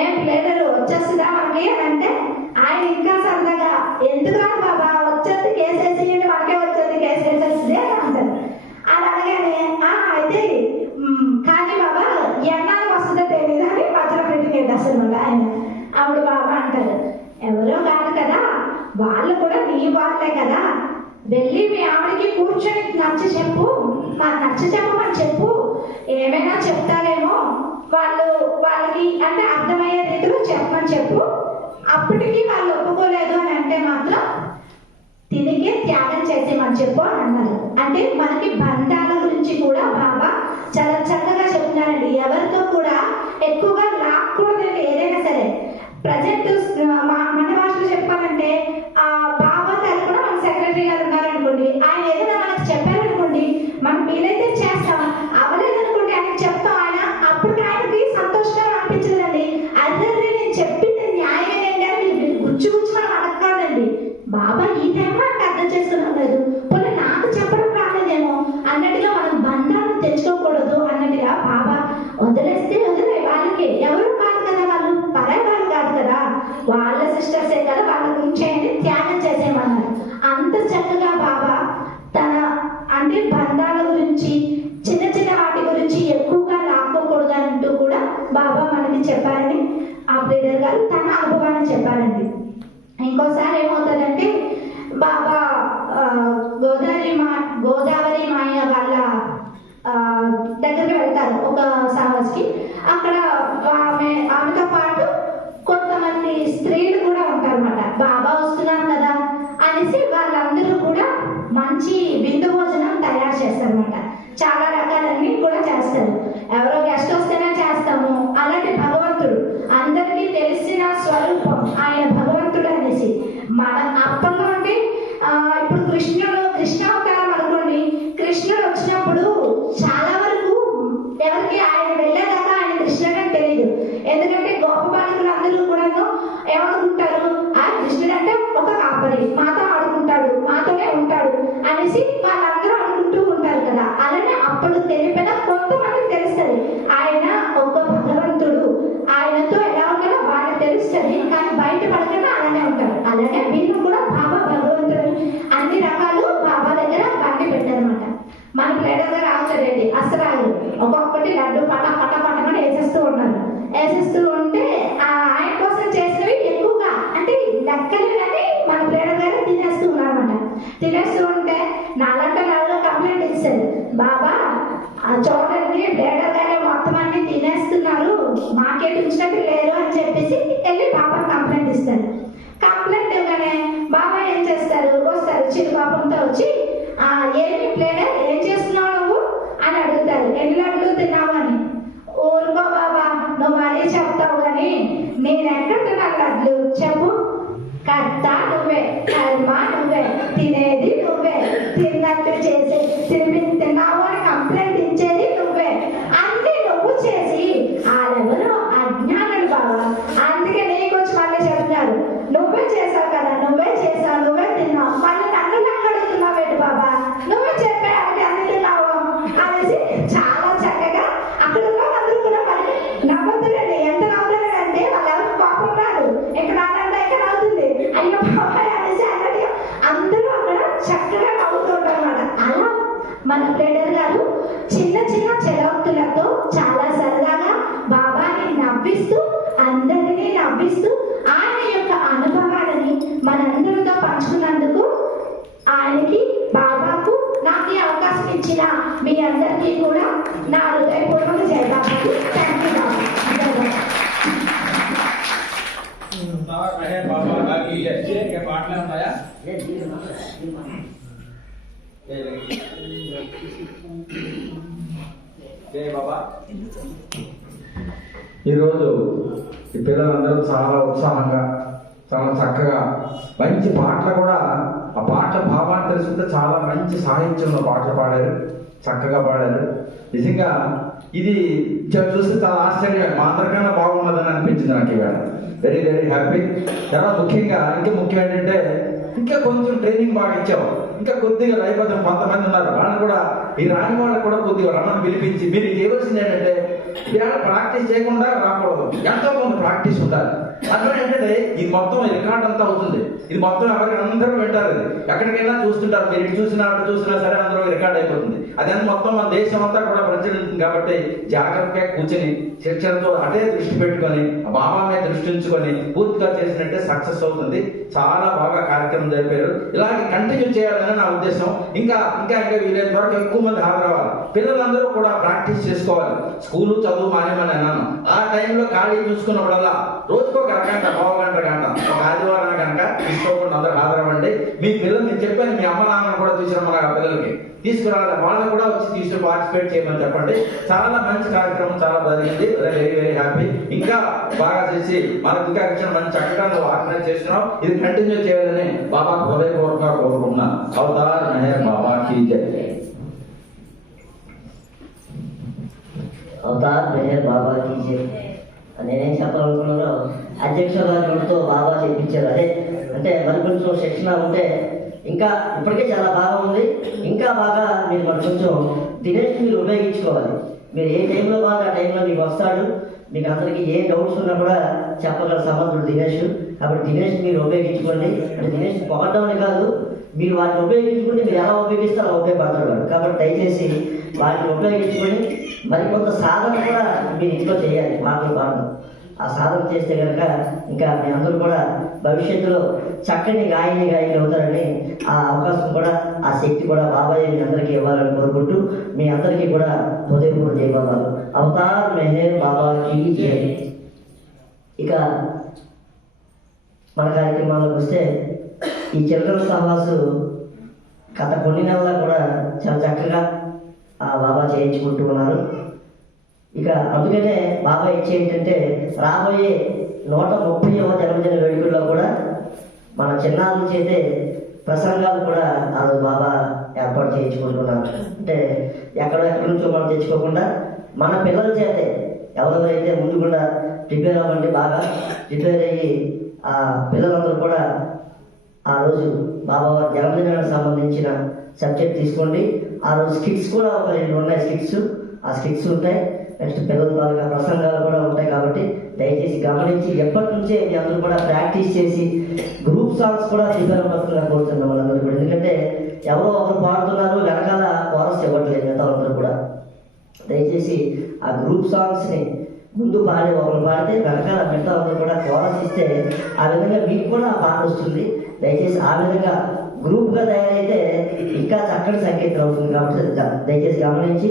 ఏం ప్లేడర్ వచ్చేస్తుందా మనకి అని అంటే ఆయన ఇంకా సరదాగా, ఎందుకు రాదు బాబా, వచ్చేది కేసేసి మనకే వచ్చేది కేసేసేస్తుంది అని అంటారు. అది అనగానే అయితే కానీ బాబా ఎన్నాళ్ళకి వస్తుందో తెలియదు అని మధ్యలో పెట్టుకేది అసలు ఆయన. అప్పుడు బాబా అంటారు, ఎవరో కాదు కదా, వాళ్ళు కూడా నీ వాళ్ళే కదా, వెళ్ళి మీ ఆవిడకి కూర్చొని నచ్చ చెప్పమని చెప్పు, ఏమైనా చెప్తారేమో, వాళ్ళకి అంటే అర్థమయ్యే రీతిలో చెప్పమని చెప్పు. అప్పటికి వాళ్ళు ఒప్పుకోలేదు అని అంటే మాత్రం తిరిగే త్యాగం చేసేమని చెప్పు అని అన్నారు. అంటే మనకి బంధాల గురించి కూడా బాబా చాలా చక్కగా చెప్తున్నారండి. ఎవరితో కూడా ఎక్కువగా లాక్కూడదండి. ఏదైనా సరే ప్రజెంట్ మన భాషలో చెప్పాలంటే బాబా తరపున మన సెక్రటరీ గారు ఉన్నారనుకోండి, ఆయన ఏదైనా మనకు చెప్పారనుకోండి, మనం వీలైతే చేస్తాం, అవ్వలేదనుకోండి ఆయనకి చెప్తాం. అప్పుడు ఆయనకి సంతోషంగా అనిపించదండి. అదే నేను చెప్పింది న్యాయమేనండి అని గుచ్చి మనం అడగకాదండి. బాబా ఈ టైంలో నాకు అర్థం చేసుకున్నాం లేదు, పోనీ నాకు చెప్పడం రాలేదేమో అన్నట్టుగా మనం బంధాలను తెచ్చుకోకూడదు అన్నట్టుగా బాబా వదిలేస్తే వాళ్ళకి ఎవరు కాదు కదా, వాళ్ళు పరాయి వాళ్ళు కాదు కదా, వాళ్ళ సిస్టర్సే కదా, వాళ్ళ గురించి త్యాగం చేసేయమన్నారు. అంత చక్కగా బాబా తన అంటే బంధాల గురించి చిన్న చిన్న వాటి గురించి ఎక్కువగా లాక్కోకూడదు అంటూ కూడా బాబా మనకి చెప్పారని ఆ ప్లేడర్ గారు తన అనుభవాన్ని చెప్పారండి. ఇంకోసారి ఏమవుతుందంటే బాబా గోదావరి మాయ వాళ్ళ దగ్గరికి వెళ్తారు ఒక సాహస్కి. అక్కడ ఆమెతో పాటు కొంతమంది స్త్రీలు కూడా ఉంటారన్నమాట. బాబా వస్తున్నారు కదా అనేసి వాళ్ళందరూ కూడా మంచి విందు భోజనం తయారు చేస్తారన్నమాట. చాలా రకాలన్నీ కూడా చేస్తారు. ఎవరో గెస్ట్ వస్తేనే చేస్తాము, అలాంటి భగవంతుడు అందరికీ తెలిసిన స్వరూపం ఆయన భగవంతుడు అనేసి మన అప్పట్లో అంటే ఇప్పుడు కృష్ణావతారం అనుకోండి, కృష్ణుడు వచ్చినప్పుడు చాలా వరకు ఎవరికి ఆయన వెళ్ళేదాకా ఆయన కృష్ణుడు అని తెలియదు. ఎందుకంటే గోప బాలికలు అందరూ కూడా ఏమనుకుంటారు, ఆ కృష్ణుడు అంటే ఒక కాపరి, మాతో ఆడుకుంటాడు, మాతోనే ఉంటాడు అనేసి వాళ్ళందరూ అనుకుంటూ ఉంటారు కదా. అలానే అప్పుడు తెలిపిన కొంతమంది తెలుస్తుంది ఆయన ఒక భగవంతుడు, ఆయనతో ఎలా ఉంటాడో వాళ్ళకి తెలుస్తుంది, కానీ బయట పడకుండా అలానే ఉంటారు. అలానే వీళ్ళు కూడా బాబా భగవంతుడు అన్ని రకాలు బాబా దగ్గర బండి పెట్టారనమాట. మన ప్లేడర్ గారు ఆగుతారండి, అసలు ఒక్కొక్కటి లడ్డు పట పటమని వేసేస్తూ ఉన్నారు. వేసేస్తూ ఉంటే ఆయన కోసం చేసినవి ఎక్కువగా అంటే లెక్కలు కానీ మన ప్లేడర్ గారు తినేస్తూ ఉన్నారనమాట. తినేస్తూ ఉంటే నాలంటే కంప్లైంట్ ఇస్తారు, బాబా చూడండి ప్లేడర్ గారు మొత్తం అన్ని తినేస్తున్నారు, మాకేటి ఉంచినట్టు లేరు అని చెప్పేసి వెళ్ళి బాబా కంప్లైంట్ ఇస్తారు. కంప్లైంట్ ఇవ్వగానే బాబా ఏం చేస్తారు, వస్తారు చిరు పాపంతో వచ్చి, ఏమి ప్లేడర్ ఏం చేస్తున్నావు నువ్వు అని అడుగుతారు. ఎన్ని లడ్లు తిన్నావు అని. ఊరుకో బాబా, నువ్వు మళ్ళీ చెప్తావు కానీ నేను ఎక్కడ తిన్నాను లడ్లు చెప్పు. కర్త నువ్వే, కర్మ నువ్వే, తినేది నువ్వే, తిన్నట్టు చేసే తిన్నావు అని కంప్లైంట్ ఇచ్చేది నువ్వే, అన్ని నువ్వు చేసి వాళ్ళెవరో అజ్ఞానులు బాబా, అందుకే నీకు వచ్చి మళ్ళీ చెప్తున్నారు నువ్వే చేసావు అనేసి చాలా చక్కగా అక్కడ ఉన్న అందరూ కూడా మరి నవ్వుతున్నాడు. ఎంత నవ్వుతున్నాడంటే వాళ్ళెవరికి పాపం రాదు, ఎక్కడ ఆడంటే ఎక్కడ అవుతుంది అయ్యో బాబాయ్ అనేసి అన్నట్టుగా అందరూ అక్కడ చక్కగా నవ్వుతూ ఉంటారు అన్నమాట. అలా మన ప్లేడర్ గారు చిన్న చిన్న చెలవక్తులతో చాలా సరదాగా బాబాని నవ్విస్తూ అందరినీ నవ్విస్తూ ఆయన యొక్క అనుభవాలని మనందరితో పంచుకున్నందుకు ఆయనకి బాబాకు నాకు ఈ అవకాశం ఇచ్చిన మీ అందరికీ కూడా నా హృదయపూర్వక జై బాబాకి థ్యాంక్ యూ బాబా. పాటలు ఉన్నాయా? జై బాబా. ఈరోజు ఈ పిల్లలందరూ చాలా ఉత్సాహంగా చాలా చక్కగా మంచి పాటలు కూడా ఆ పాటల భావాన్ని తెలుసుకుంటే చాలా మంచి సాహిత్యంలో పాటలు పాడారు, చక్కగా పాడారు. నిజంగా ఇది చూస్తే చాలా ఆశ్చర్యం, మా అందరికన్నా బాగున్నదని అనిపించింది నాకు ఇవాళ. Very very happy. చాలా ముఖ్యంగా ఇంకా ముఖ్యం ఏంటంటే ఇంకా కొంచెం ట్రైనింగ్ బాగా ఇచ్చావు. ఇంకా కొద్దిగా రైపోతే కొంతమంది ఉన్నారు, వాళ్ళు కూడా ఈ రాని వాళ్ళకు కూడా కొద్దిగా రమ్మని పిలిపించి మీరు చేయవలసింది ఏంటంటే ఇవాళ ప్రాక్టీస్ చేయకుండా రాకూడదు, ఎంతో కొంత ప్రాక్టీస్ ఉండాలి. అందులో ఏంటంటే ఇది మొత్తం రికార్డ్ అంతా అవుతుంది, ఇది మొత్తం ఎవరికి అందరూ వింటారు, ఇది ఎక్కడికైనా చూస్తుంటారు. మీరు ఇటు చూసినా అటు చూసినా సరే అందరూ రికార్డ్ అయిపోతుంది. అదని మొత్తం మన దేశం అంతా కూడా ప్రచురిస్తుంది. కాబట్టి జాగ్రత్తగా కూర్చొని శిక్షణతో అదే దృష్టి పెట్టుకొని బాబా మీద దృష్టి ఉంచుకొని పూర్తిగా చేసినట్టే సక్సెస్ అవుతుంది. చాలా బాగా కార్యక్రమం జరిపారు. ఇలాగే కంటిన్యూ చేయాలని నా ఉద్దేశం. ఇంకా ఇంకా ఇంకా వీలైనంత వరకు ఎక్కువ మంది హాజరవ్వాలి. పిల్లలందరూ కూడా ప్రాక్టీస్ చేసుకోవాలి. స్కూలు చదువు మానేమని అన్నాను. ఆ టైంలో ఖాళీ చూసుకున్నప్పుడల్లా రోజుకో అరగంట పావు గంట ఒక ఆదివారం కనుక తీసుకోకుండా అందరూ హాజరవ్వండి. మీ పిల్లలు నేను చెప్పాను, మీ అమ్మ నాన్న కూడా తీసుకురమ్మని ఆ పిల్లలకి తీసుకురావాలి, వాళ్ళని కూడా వచ్చి తీసుకుని పార్టిసిపేట్ చేయమని చెప్పండి. చాలా మంచి కార్యక్రమం, చాలా జరిగింది. Very very happy. ఇంకా బాగా చేసి మనకు ఇంకా మంచి చక్కగా నువ్వు ఆర్గనైజ్ చేస్తున్నావు. ఇది కంటిన్యూ చేయాలని బాబా హృదయపూర్వకంగా కోరుకుంటున్నాను. అవతార్ మెహర్ బాబా కీ జై. అవతార్ మెహర్ బాబా కీ జై. నేనేం చెప్పాలనుకున్నానో అధ్యక్ష గారితో బాబా చెప్పించారు. అదే అంటే మరి కొంచెం శిక్షణ ఉంటే ఇంకా ఇప్పటికే చాలా బాగా ఉంది. ఇంకా బాగా మీరు మరి కొంచెం దినేష్ మీరు ఉపయోగించుకోవాలి. మీరు ఏ టైంలో బాగా ఆ టైంలో మీకు వస్తాడు. మీకు అందరికీ ఏ డౌట్స్ ఉన్నా కూడా చెప్పగల సమర్థుడు దినేష్. కాబట్టి దినేష్ మీరు ఉపయోగించుకోండి. అంటే దినేష్ పొగడమే కాదు, మీరు వాటిని ఉపయోగించుకుంటే మీరు ఎలా ఉపయోగిస్తే అలా ఉపయోగపడతాడు. కాబట్టి దయచేసి వాటిని ఉపయోగించుకొని మరికొంత సాధన కూడా మీరు ఇంట్లో చేయాలి. పాటలు పాడడం ఆ సాధన చేస్తే కనుక ఇంకా మీ అందరూ కూడా భవిష్యత్తులో చక్కని గాయకులు అవుతారని ఆ అవకాశం కూడా ఆ శక్తి కూడా బాబాయ్ మీ అందరికీ ఇవ్వాలని కోరుకుంటూ మీ అందరికీ కూడా హృదయపూర్వక జయబాబాలు. అవతార్ మెహర్ బాబా కీ జై. ఇక మన కార్యక్రమాలకు వస్తే ఈ చిల్డ్రన్ సహవాసు గత కొన్ని నెలల కూడా చాలా చక్కగా ఆ బాబా చేయించుకుంటూ ఉన్నారు. ఇక అందుకనే బాబా ఇచ్చే ఏంటంటే రాబోయే 130వ జన్మదిన వేడుకల్లో కూడా మన చిన్నారుల చేతే ప్రసంగాలు కూడా ఆ రోజు బాబా ఏర్పాటు చేయించుకుంటున్నారు. అంటే ఎక్కడెక్కడి నుంచో మనం తెచ్చుకోకుండా మన పిల్లల చేతే ఎవరెవరైతే ముందు కూడా ప్రిపేర్ అవ్వండి, బాగా ప్రిపేర్ అయ్యి ఆ పిల్లలందరూ కూడా ఆ రోజు బాబా వారి జన్మదినానికి సంబంధించిన సబ్జెక్ట్ తీసుకోండి. ఆ రోజు స్కిట్స్ కూడా ఒక 2 ఉన్నాయి. ఆ స్కిట్స్ ఉంటాయి. నెక్స్ట్ పిల్లల బాగా ప్రసంగాలు కూడా ఉంటాయి. కాబట్టి దయచేసి గమనించి ఎప్పటి నుంచే మీ అందరూ కూడా ప్రాక్టీస్ చేసి గ్రూప్ సాంగ్స్ కూడా ప్రిపేర్ అవ్వాల్సిందిగా కోరుతున్నాం వాళ్ళందరూ కూడా. ఎందుకంటే ఎవరో ఒకరు పాడుతున్నారు, వెనకాల కోరస్ ఇవ్వట్లేదు మిగతా వాళ్ళందరూ కూడా. దయచేసి ఆ గ్రూప్ సాంగ్స్ని ముందు పాడే ఒకరు పాడితే వెనకాల మిగతా వాళ్ళు కూడా కోరస్ ఇస్తే ఆ విధంగా మీకు కూడా ఆ పాట వస్తుంది. దయచేసి ఆ విధంగా గ్రూప్గా తయారైతే ఇంకా చక్కటి సంకేతం అవుతుంది. కాబట్టి దయచేసి గమనించి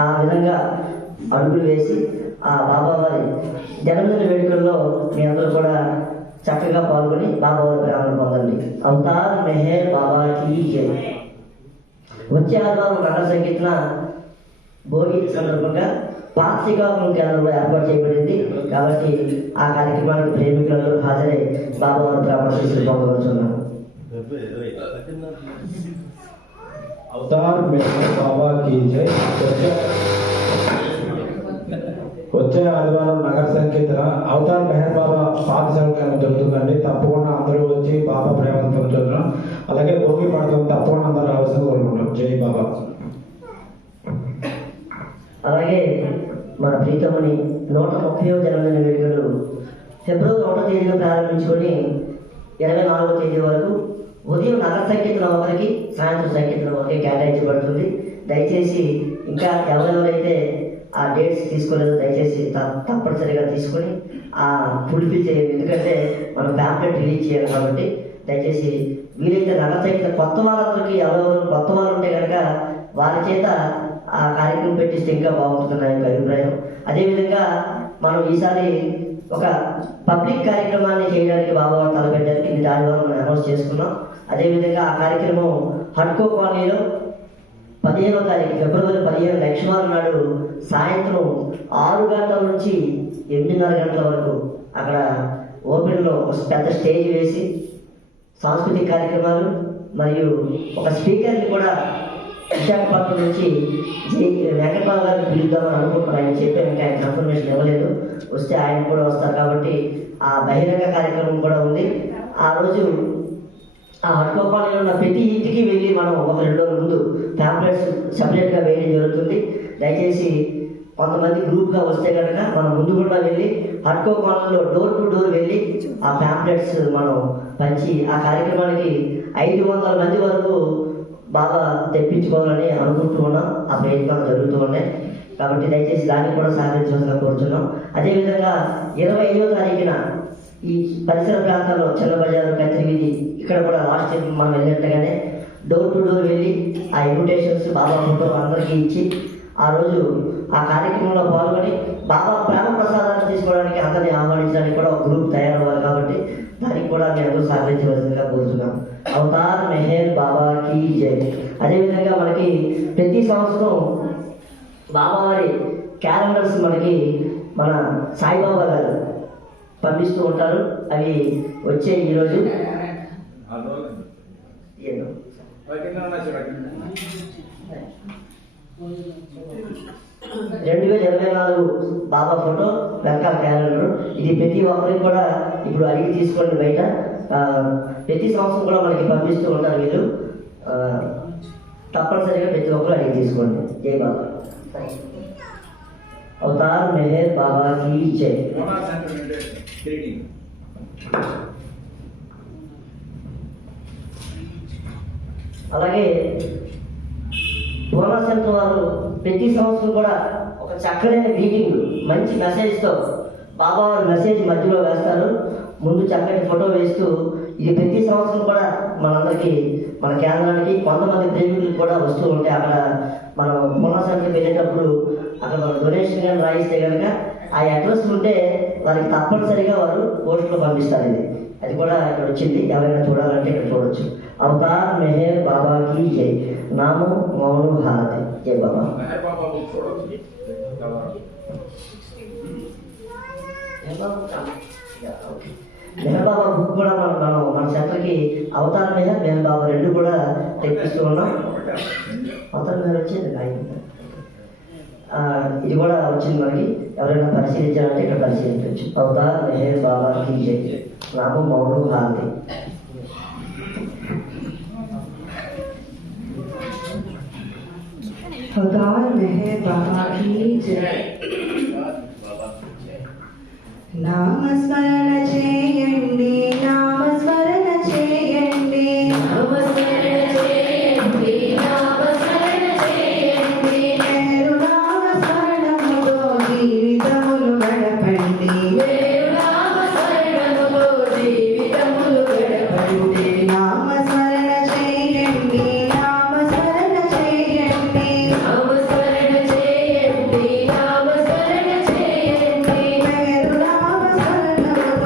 ఆ విధంగా అడుగులు వేసి ఆ బాబా వారి జన్మదిన వేడుకల్లో మీ అందరూ కూడా చక్కగా పాల్గొని బాబా వారి ప్రేమను పొందండి. అవతార్ మెహర్ బాబా కీ జై. వచ్చే ఆదివారం నగర సంగీతన భోగి సందర్భంగా పాత శ్రీకాకుళం కేంద్రంలో ఏర్పాటు చేయబడింది. కాబట్టి ఆ కార్యక్రమానికి ప్రేమికులందరూ హాజరై బాబా వారి ప్రేమ పొందవచ్చున్నాను. అవతార్ మెహర్ బాబా కీ జై. వచ్చే ఆదివారం నగర సంకీర్తన అవతార్ మెహర్ బాబా పాత సేవకాలం జరుగుతుందండి. తప్పకుండా అందరూ వచ్చి బాబా ప్రేమను పొందుతున్నాం. అలాగే భోగి పడతాం, తప్పకుండా అందరూ అవసరం కోరుకుంటాం. జై బాబా. అలాగే మన ప్రీతముని 130వ జన్మదిన వేడుకలు ఫిబ్రవరి 1వ తేదీన ప్రారంభించుకొని 24వ తేదీ వరకు ఉదయం నగర సంకీర్తన ఒకరికి సాయంత్రం సంకీర్తన ఒకరికి కేటాయించబడుతుంది. దయచేసి ఇంకా ఎవరెవరైతే ఆ డేట్స్ తీసుకోలేదో దయచేసి తప్పనిసరిగా తీసుకొని ఆ ఫుల్ఫిల్ చేయాలి. ఎందుకంటే మనం ప్యాంప్లెట్ రిలీజ్ చేయాలి కాబట్టి దయచేసి వీలైతే నగర సంకీర్తన కొత్త వాళ్ళందరికీ ఎవరెవరు కొత్త వాళ్ళు ఉంటే కనుక వారి చేత ఆ కార్యక్రమం పెట్టిస్తే ఇంకా బాగుంటుంది నా యొక్క అభిప్రాయం. అదేవిధంగా మనం ఈసారి ఒక పబ్లిక్ కార్యక్రమాన్ని చేయడానికి బాబా తలపెట్టడానికి ఇది ఆదివారం మనం అనౌన్స్ చేసుకున్నాం. అదేవిధంగా ఆ కార్యక్రమం హడ్కో కాలనీలో 15వ తారీఖు ఫిబ్రవరి 15 లక్ష్మీవారం నాడు సాయంత్రం 6 గంటల నుంచి 8:30 గంటల వరకు అక్కడ ఓపెన్లో ఒక పెద్ద స్టేజ్ వేసి సాంస్కృతిక కార్యక్రమాలు మరియు ఒక స్పీకర్ని కూడా విశాఖపట్నం నుంచి వెంకటబాబు గారిని పిలుద్దామని అనుకుంటున్నారు. ఆయన చెప్పారు, ఇంకా ఆయన కన్ఫర్మేషన్ ఇవ్వలేదు. వస్తే ఆయన కూడా వస్తారు కాబట్టి ఆ బహిరంగ కార్యక్రమం కూడా ఉంది. ఆ రోజు ఆ హడ్కోపాలలో ఉన్న ప్రతి ఇంటికి వెళ్ళి మనం ఒక 2 రోజుల ముందు ప్యాంప్లెట్స్ సపరేట్గా వేయడం జరుగుతుంది. దయచేసి కొంతమంది గ్రూప్గా వస్తే కనుక మనం ముందు కూడా వెళ్ళి హడ్కో కాలనీలో డోర్ టు డోర్ వెళ్ళి ఆ ప్యాంప్లెట్స్ మనం పంచి ఆ కార్యక్రమానికి 500 మంది వరకు బాగా తెప్పించుకోవాలని అనుకుంటూ ఉన్నాం. ఆ ప్రయత్నాలు జరుగుతూ ఉన్నాయి కాబట్టి దయచేసి దాన్ని కూడా సహకరించవలసిందిగా కోరుతున్నాం. అదేవిధంగా 25వ తారీఖున ఈ పరిసర ప్రాంతాల్లో చిన్నబజారు, కత్తిరి వీధి ఇక్కడ కూడా లాస్ట్ టైం మనం వెళ్ళినట్టుగానే డోర్ టు డోర్ వెళ్ళి ఆ ఇన్విటేషన్స్ బాబా ఫోటో అందరికీ ఇచ్చి ఆ రోజు ఆ కార్యక్రమంలో పాల్గొని బాబా ప్రేమ ప్రసాదాన్ని తీసుకోవడానికి అందరినీ ఆహ్వానించడానికి కూడా ఒక గ్రూప్ తయారవ్వాలి కాబట్టి దానికి కూడా మేము సహకరించవలసిందిగా కోరుతున్నాం. అవతార్ మెహర్ బాబాకి జై. అదేవిధంగా మనకి ప్రతి సంవత్సరం బాబావారి క్యాలెండర్స్ మనకి మన సాయిబాబా గారు పంపిస్తూ ఉంటారు. అవి వచ్చే ఈరోజు 2024 బాబా ఫోటో వెనకాల క్యాలెండర్. ఇది ప్రతి ఒక్కరికి కూడా ఇప్పుడు అడిగి తీసుకోండి బయట. ప్రతి సంవత్సరం కూడా మనకి పంపిస్తూ ఉంటారు వీళ్ళు. తప్పనిసరిగా ప్రతి ఒక్కరు అడిగి తీసుకోండి. జై బాబా. అవతార్ మెహర్ బాబాకి జై. అలాగే బోనస్ సెంటర్ వారు ప్రతి సంవత్సరం కూడా ఒక చక్కనైన గ్రీటింగ్ మంచి మెసేజ్తో బాబా వారు మెసేజ్ మధ్యలో వేస్తారు. ముందు చక్కటి ఫోటో వేస్తూ ఇది ప్రతి సంవత్సరం కూడా మనందరికీ మన కేంద్రానికి కొంతమంది ప్రేమికులు కూడా వస్తూ ఉంటే అక్కడ మనం బోనస్ సెంటర్కి వెళ్ళేటప్పుడు అక్కడ మనం డొనేషన్ కానీ రాయిస్తే కనుక ఆ అడ్రస్ ఉంటే వారికి తప్పనిసరిగా వారు పోస్టులో పంపిస్తారు. ఇది అది కూడా ఇక్కడ వచ్చింది. ఎవరైనా చూడాలంటే ఇక్కడ చూడొచ్చు. అవతార్ మెహర్ బాబాకి జై. నామం మౌను హారతి. జై బాబా. మెహర్ బాబా బుక్ కూడా మనం మన సెంటర్కి అవతార్ మెహర్, మెహర్ బాబా 2 కూడా తెప్పిస్తూ ఉన్నాం. అవతార్ మెహర్ వచ్చింది ఇది కూడా వచ్చింది మనకి. ఎవరైనా పరిశీలించాలంటే ఇక్కడ పరిశీలించవచ్చు. అవతార్ మెహర్ బాబాకి జై. నామం మౌను హారతి. అవతార్ మెహర్ బాబాకి జై. నామస్మరణ చేయండి, నామస్మరణ చేయండి, నామస్మరణ చేయండి, నామస్మరణ చేయండి. వేరు నామస్మరణముతో జీవితములు గడపండి, వేరు నామస్మరణముతో జీవితములు గడపండి. నామస్మరణ చేయండి, నామస్మరణ చేయండి, నామస్మరణ చేయండి, నామస్మరణ చేయండి. వేరు నామస్మరణముతో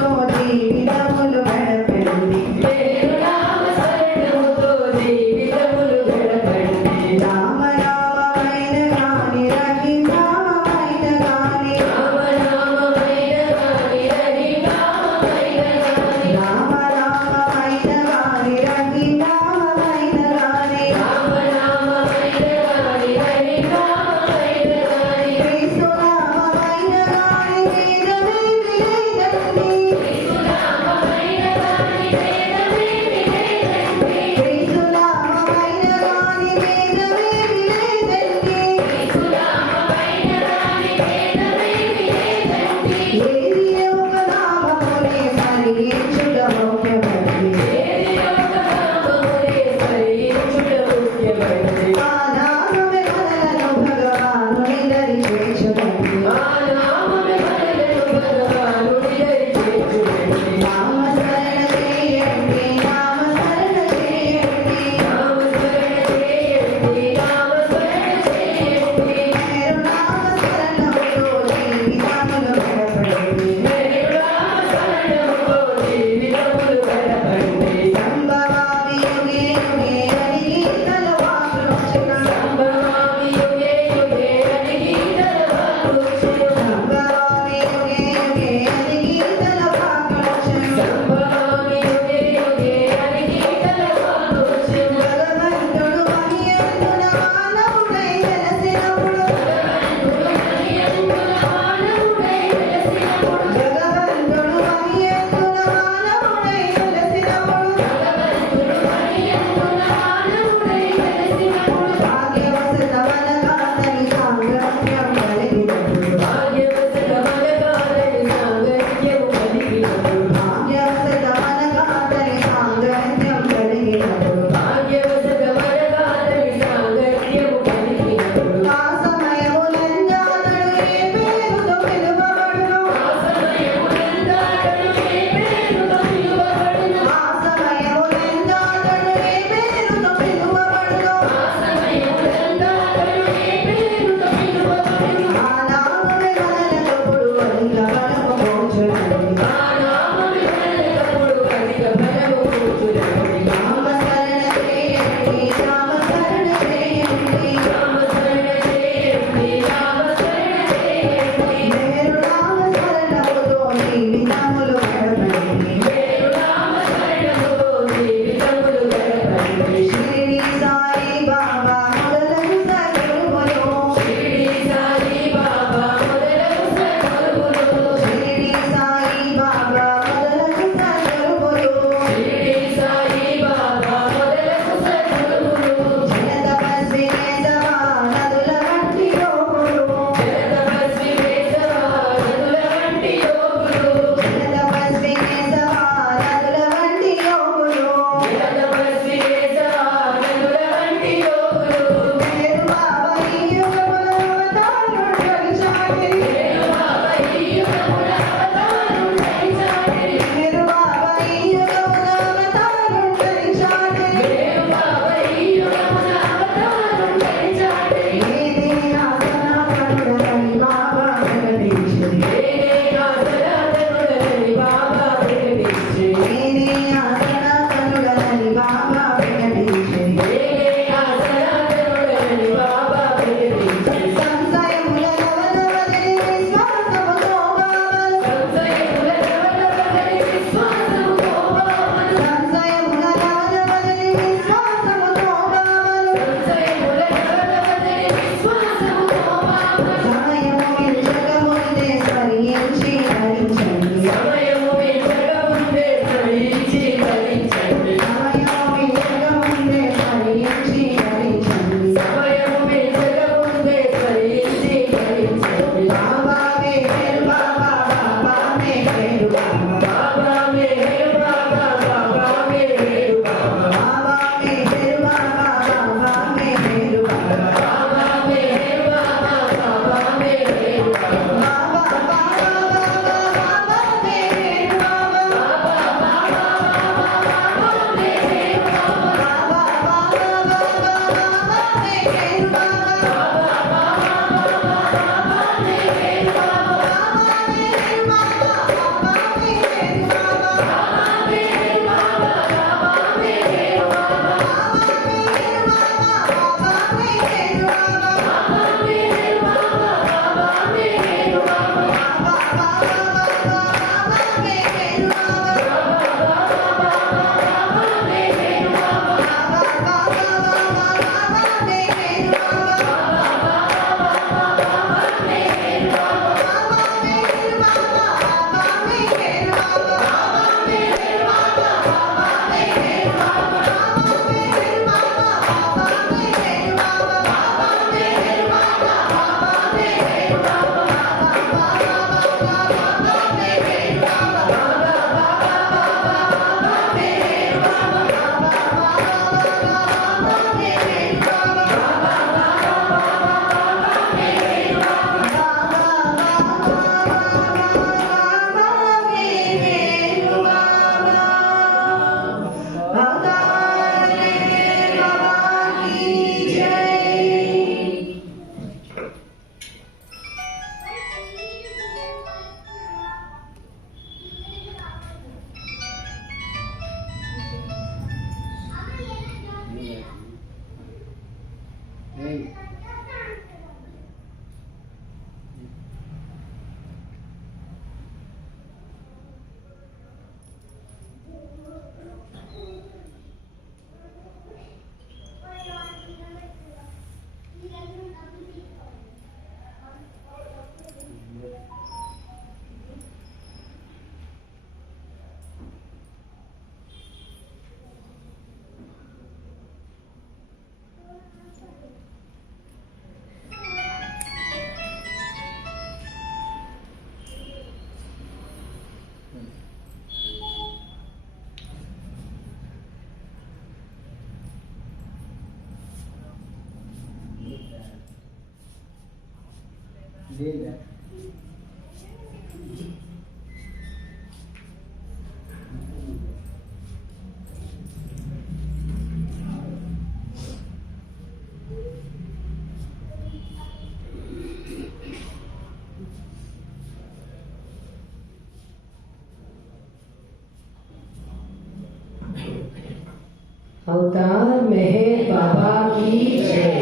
अवतार मेहर बाबा की जय।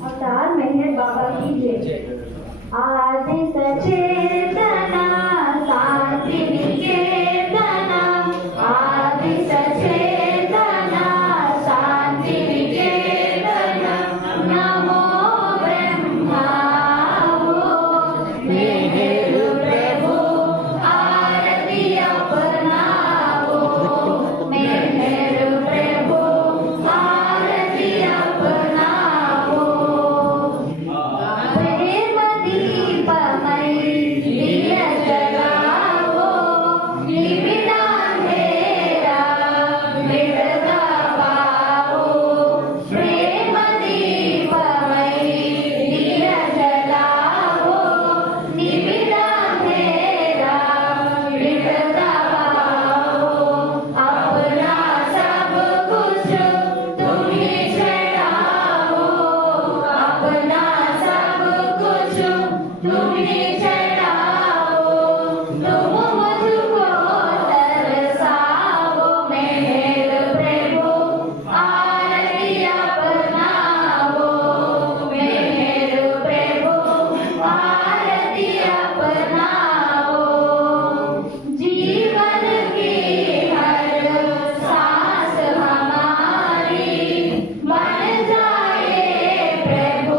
अवतार मेहर बाबा की जय। आदि सचेतना शांति निकेतना, आदि सचेतना शांति निकेतना, नमो ब्रह्मा मेहर प्रभु आरती अपनाओ, मेहर प्रभु आरती अपनाओ। प्रेम दीपमय दिया जलाओ, निविदा अंधेरा मिटता पाओ। प्रेम दीपमय दिया जलाओ, निविदा अंधेरा मिटता पाओ। अपना सब कुछ तुम्हें चढ़ाओ, अपना सब कुछ तुम्हें चढ़ाओ। तुम मुझको तरसाओ, मेहर प्रभु आरती अपनाओ, मेहर प्रभु आरती अपनाओ। जीवन की हर सांस हमारी बन जाए प्रभु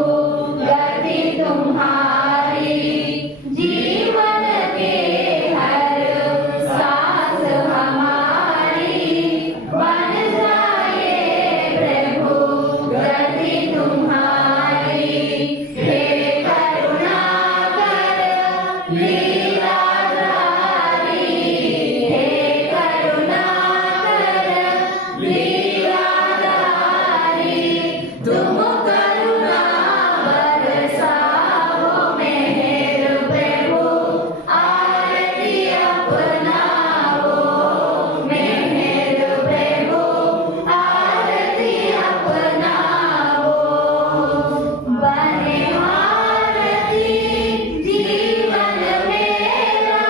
गति तुम्हारी। जीवन की हर सांस हमारी बन जाए प्रभु गति तुम्हारी। हे करुणाकर लीलाधारी, हे करुणाकर लीलाधारी, तुम करुणा बरसाओ, मेहर प्रभु आरती अपनाओ, मेहर प्रभु आरती अपनाओ। बने आरती जीवन मेरा,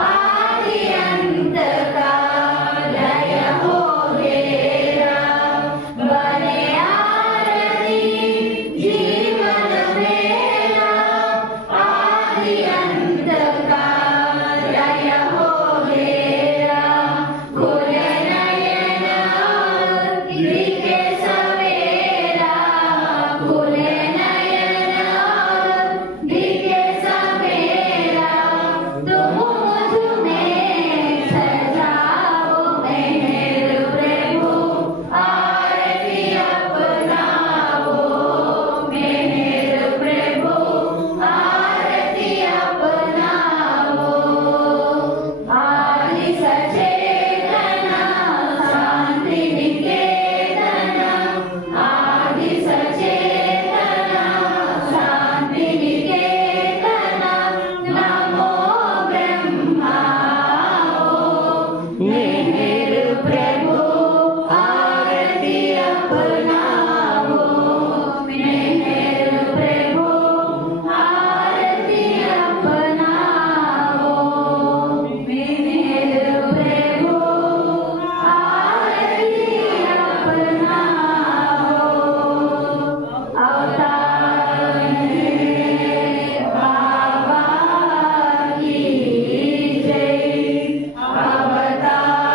आदि अंत का लय हो मेरा। बने आरती जीवन मेरा, आदि अंत का लय हो मेरा। खुले नयन दिखे सवेरा, खुले नयन दिखे सवेरा। तुम मुझ में सजाओ, मेहर प्रभु आरती अपनाओ, मेहर प्रभु आरती अपनाओ। आदि सचेतना शांति निकेतना, आदि सचेतना शांति निकेतना, नमो ब्रह्मा मेहर प्रभु आरती अपनाओ, मेहर प्रभु आरती अपनाओ, मेहर प्रभु आरती अपनाओ। अवतार मेहर बाबा की जय। अवतार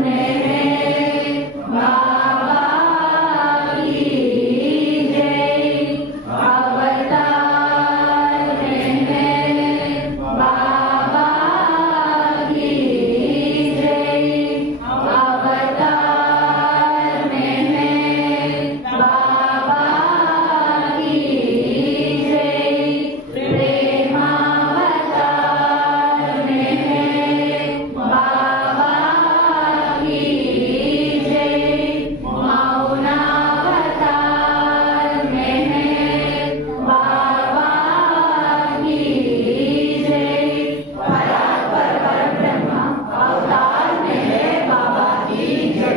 मेहर बाबा की जय। अवतार मेहर बाबा की जय। अवतार मेहर बाबा की जय। प्रेमावतार मेहर बाबा की జై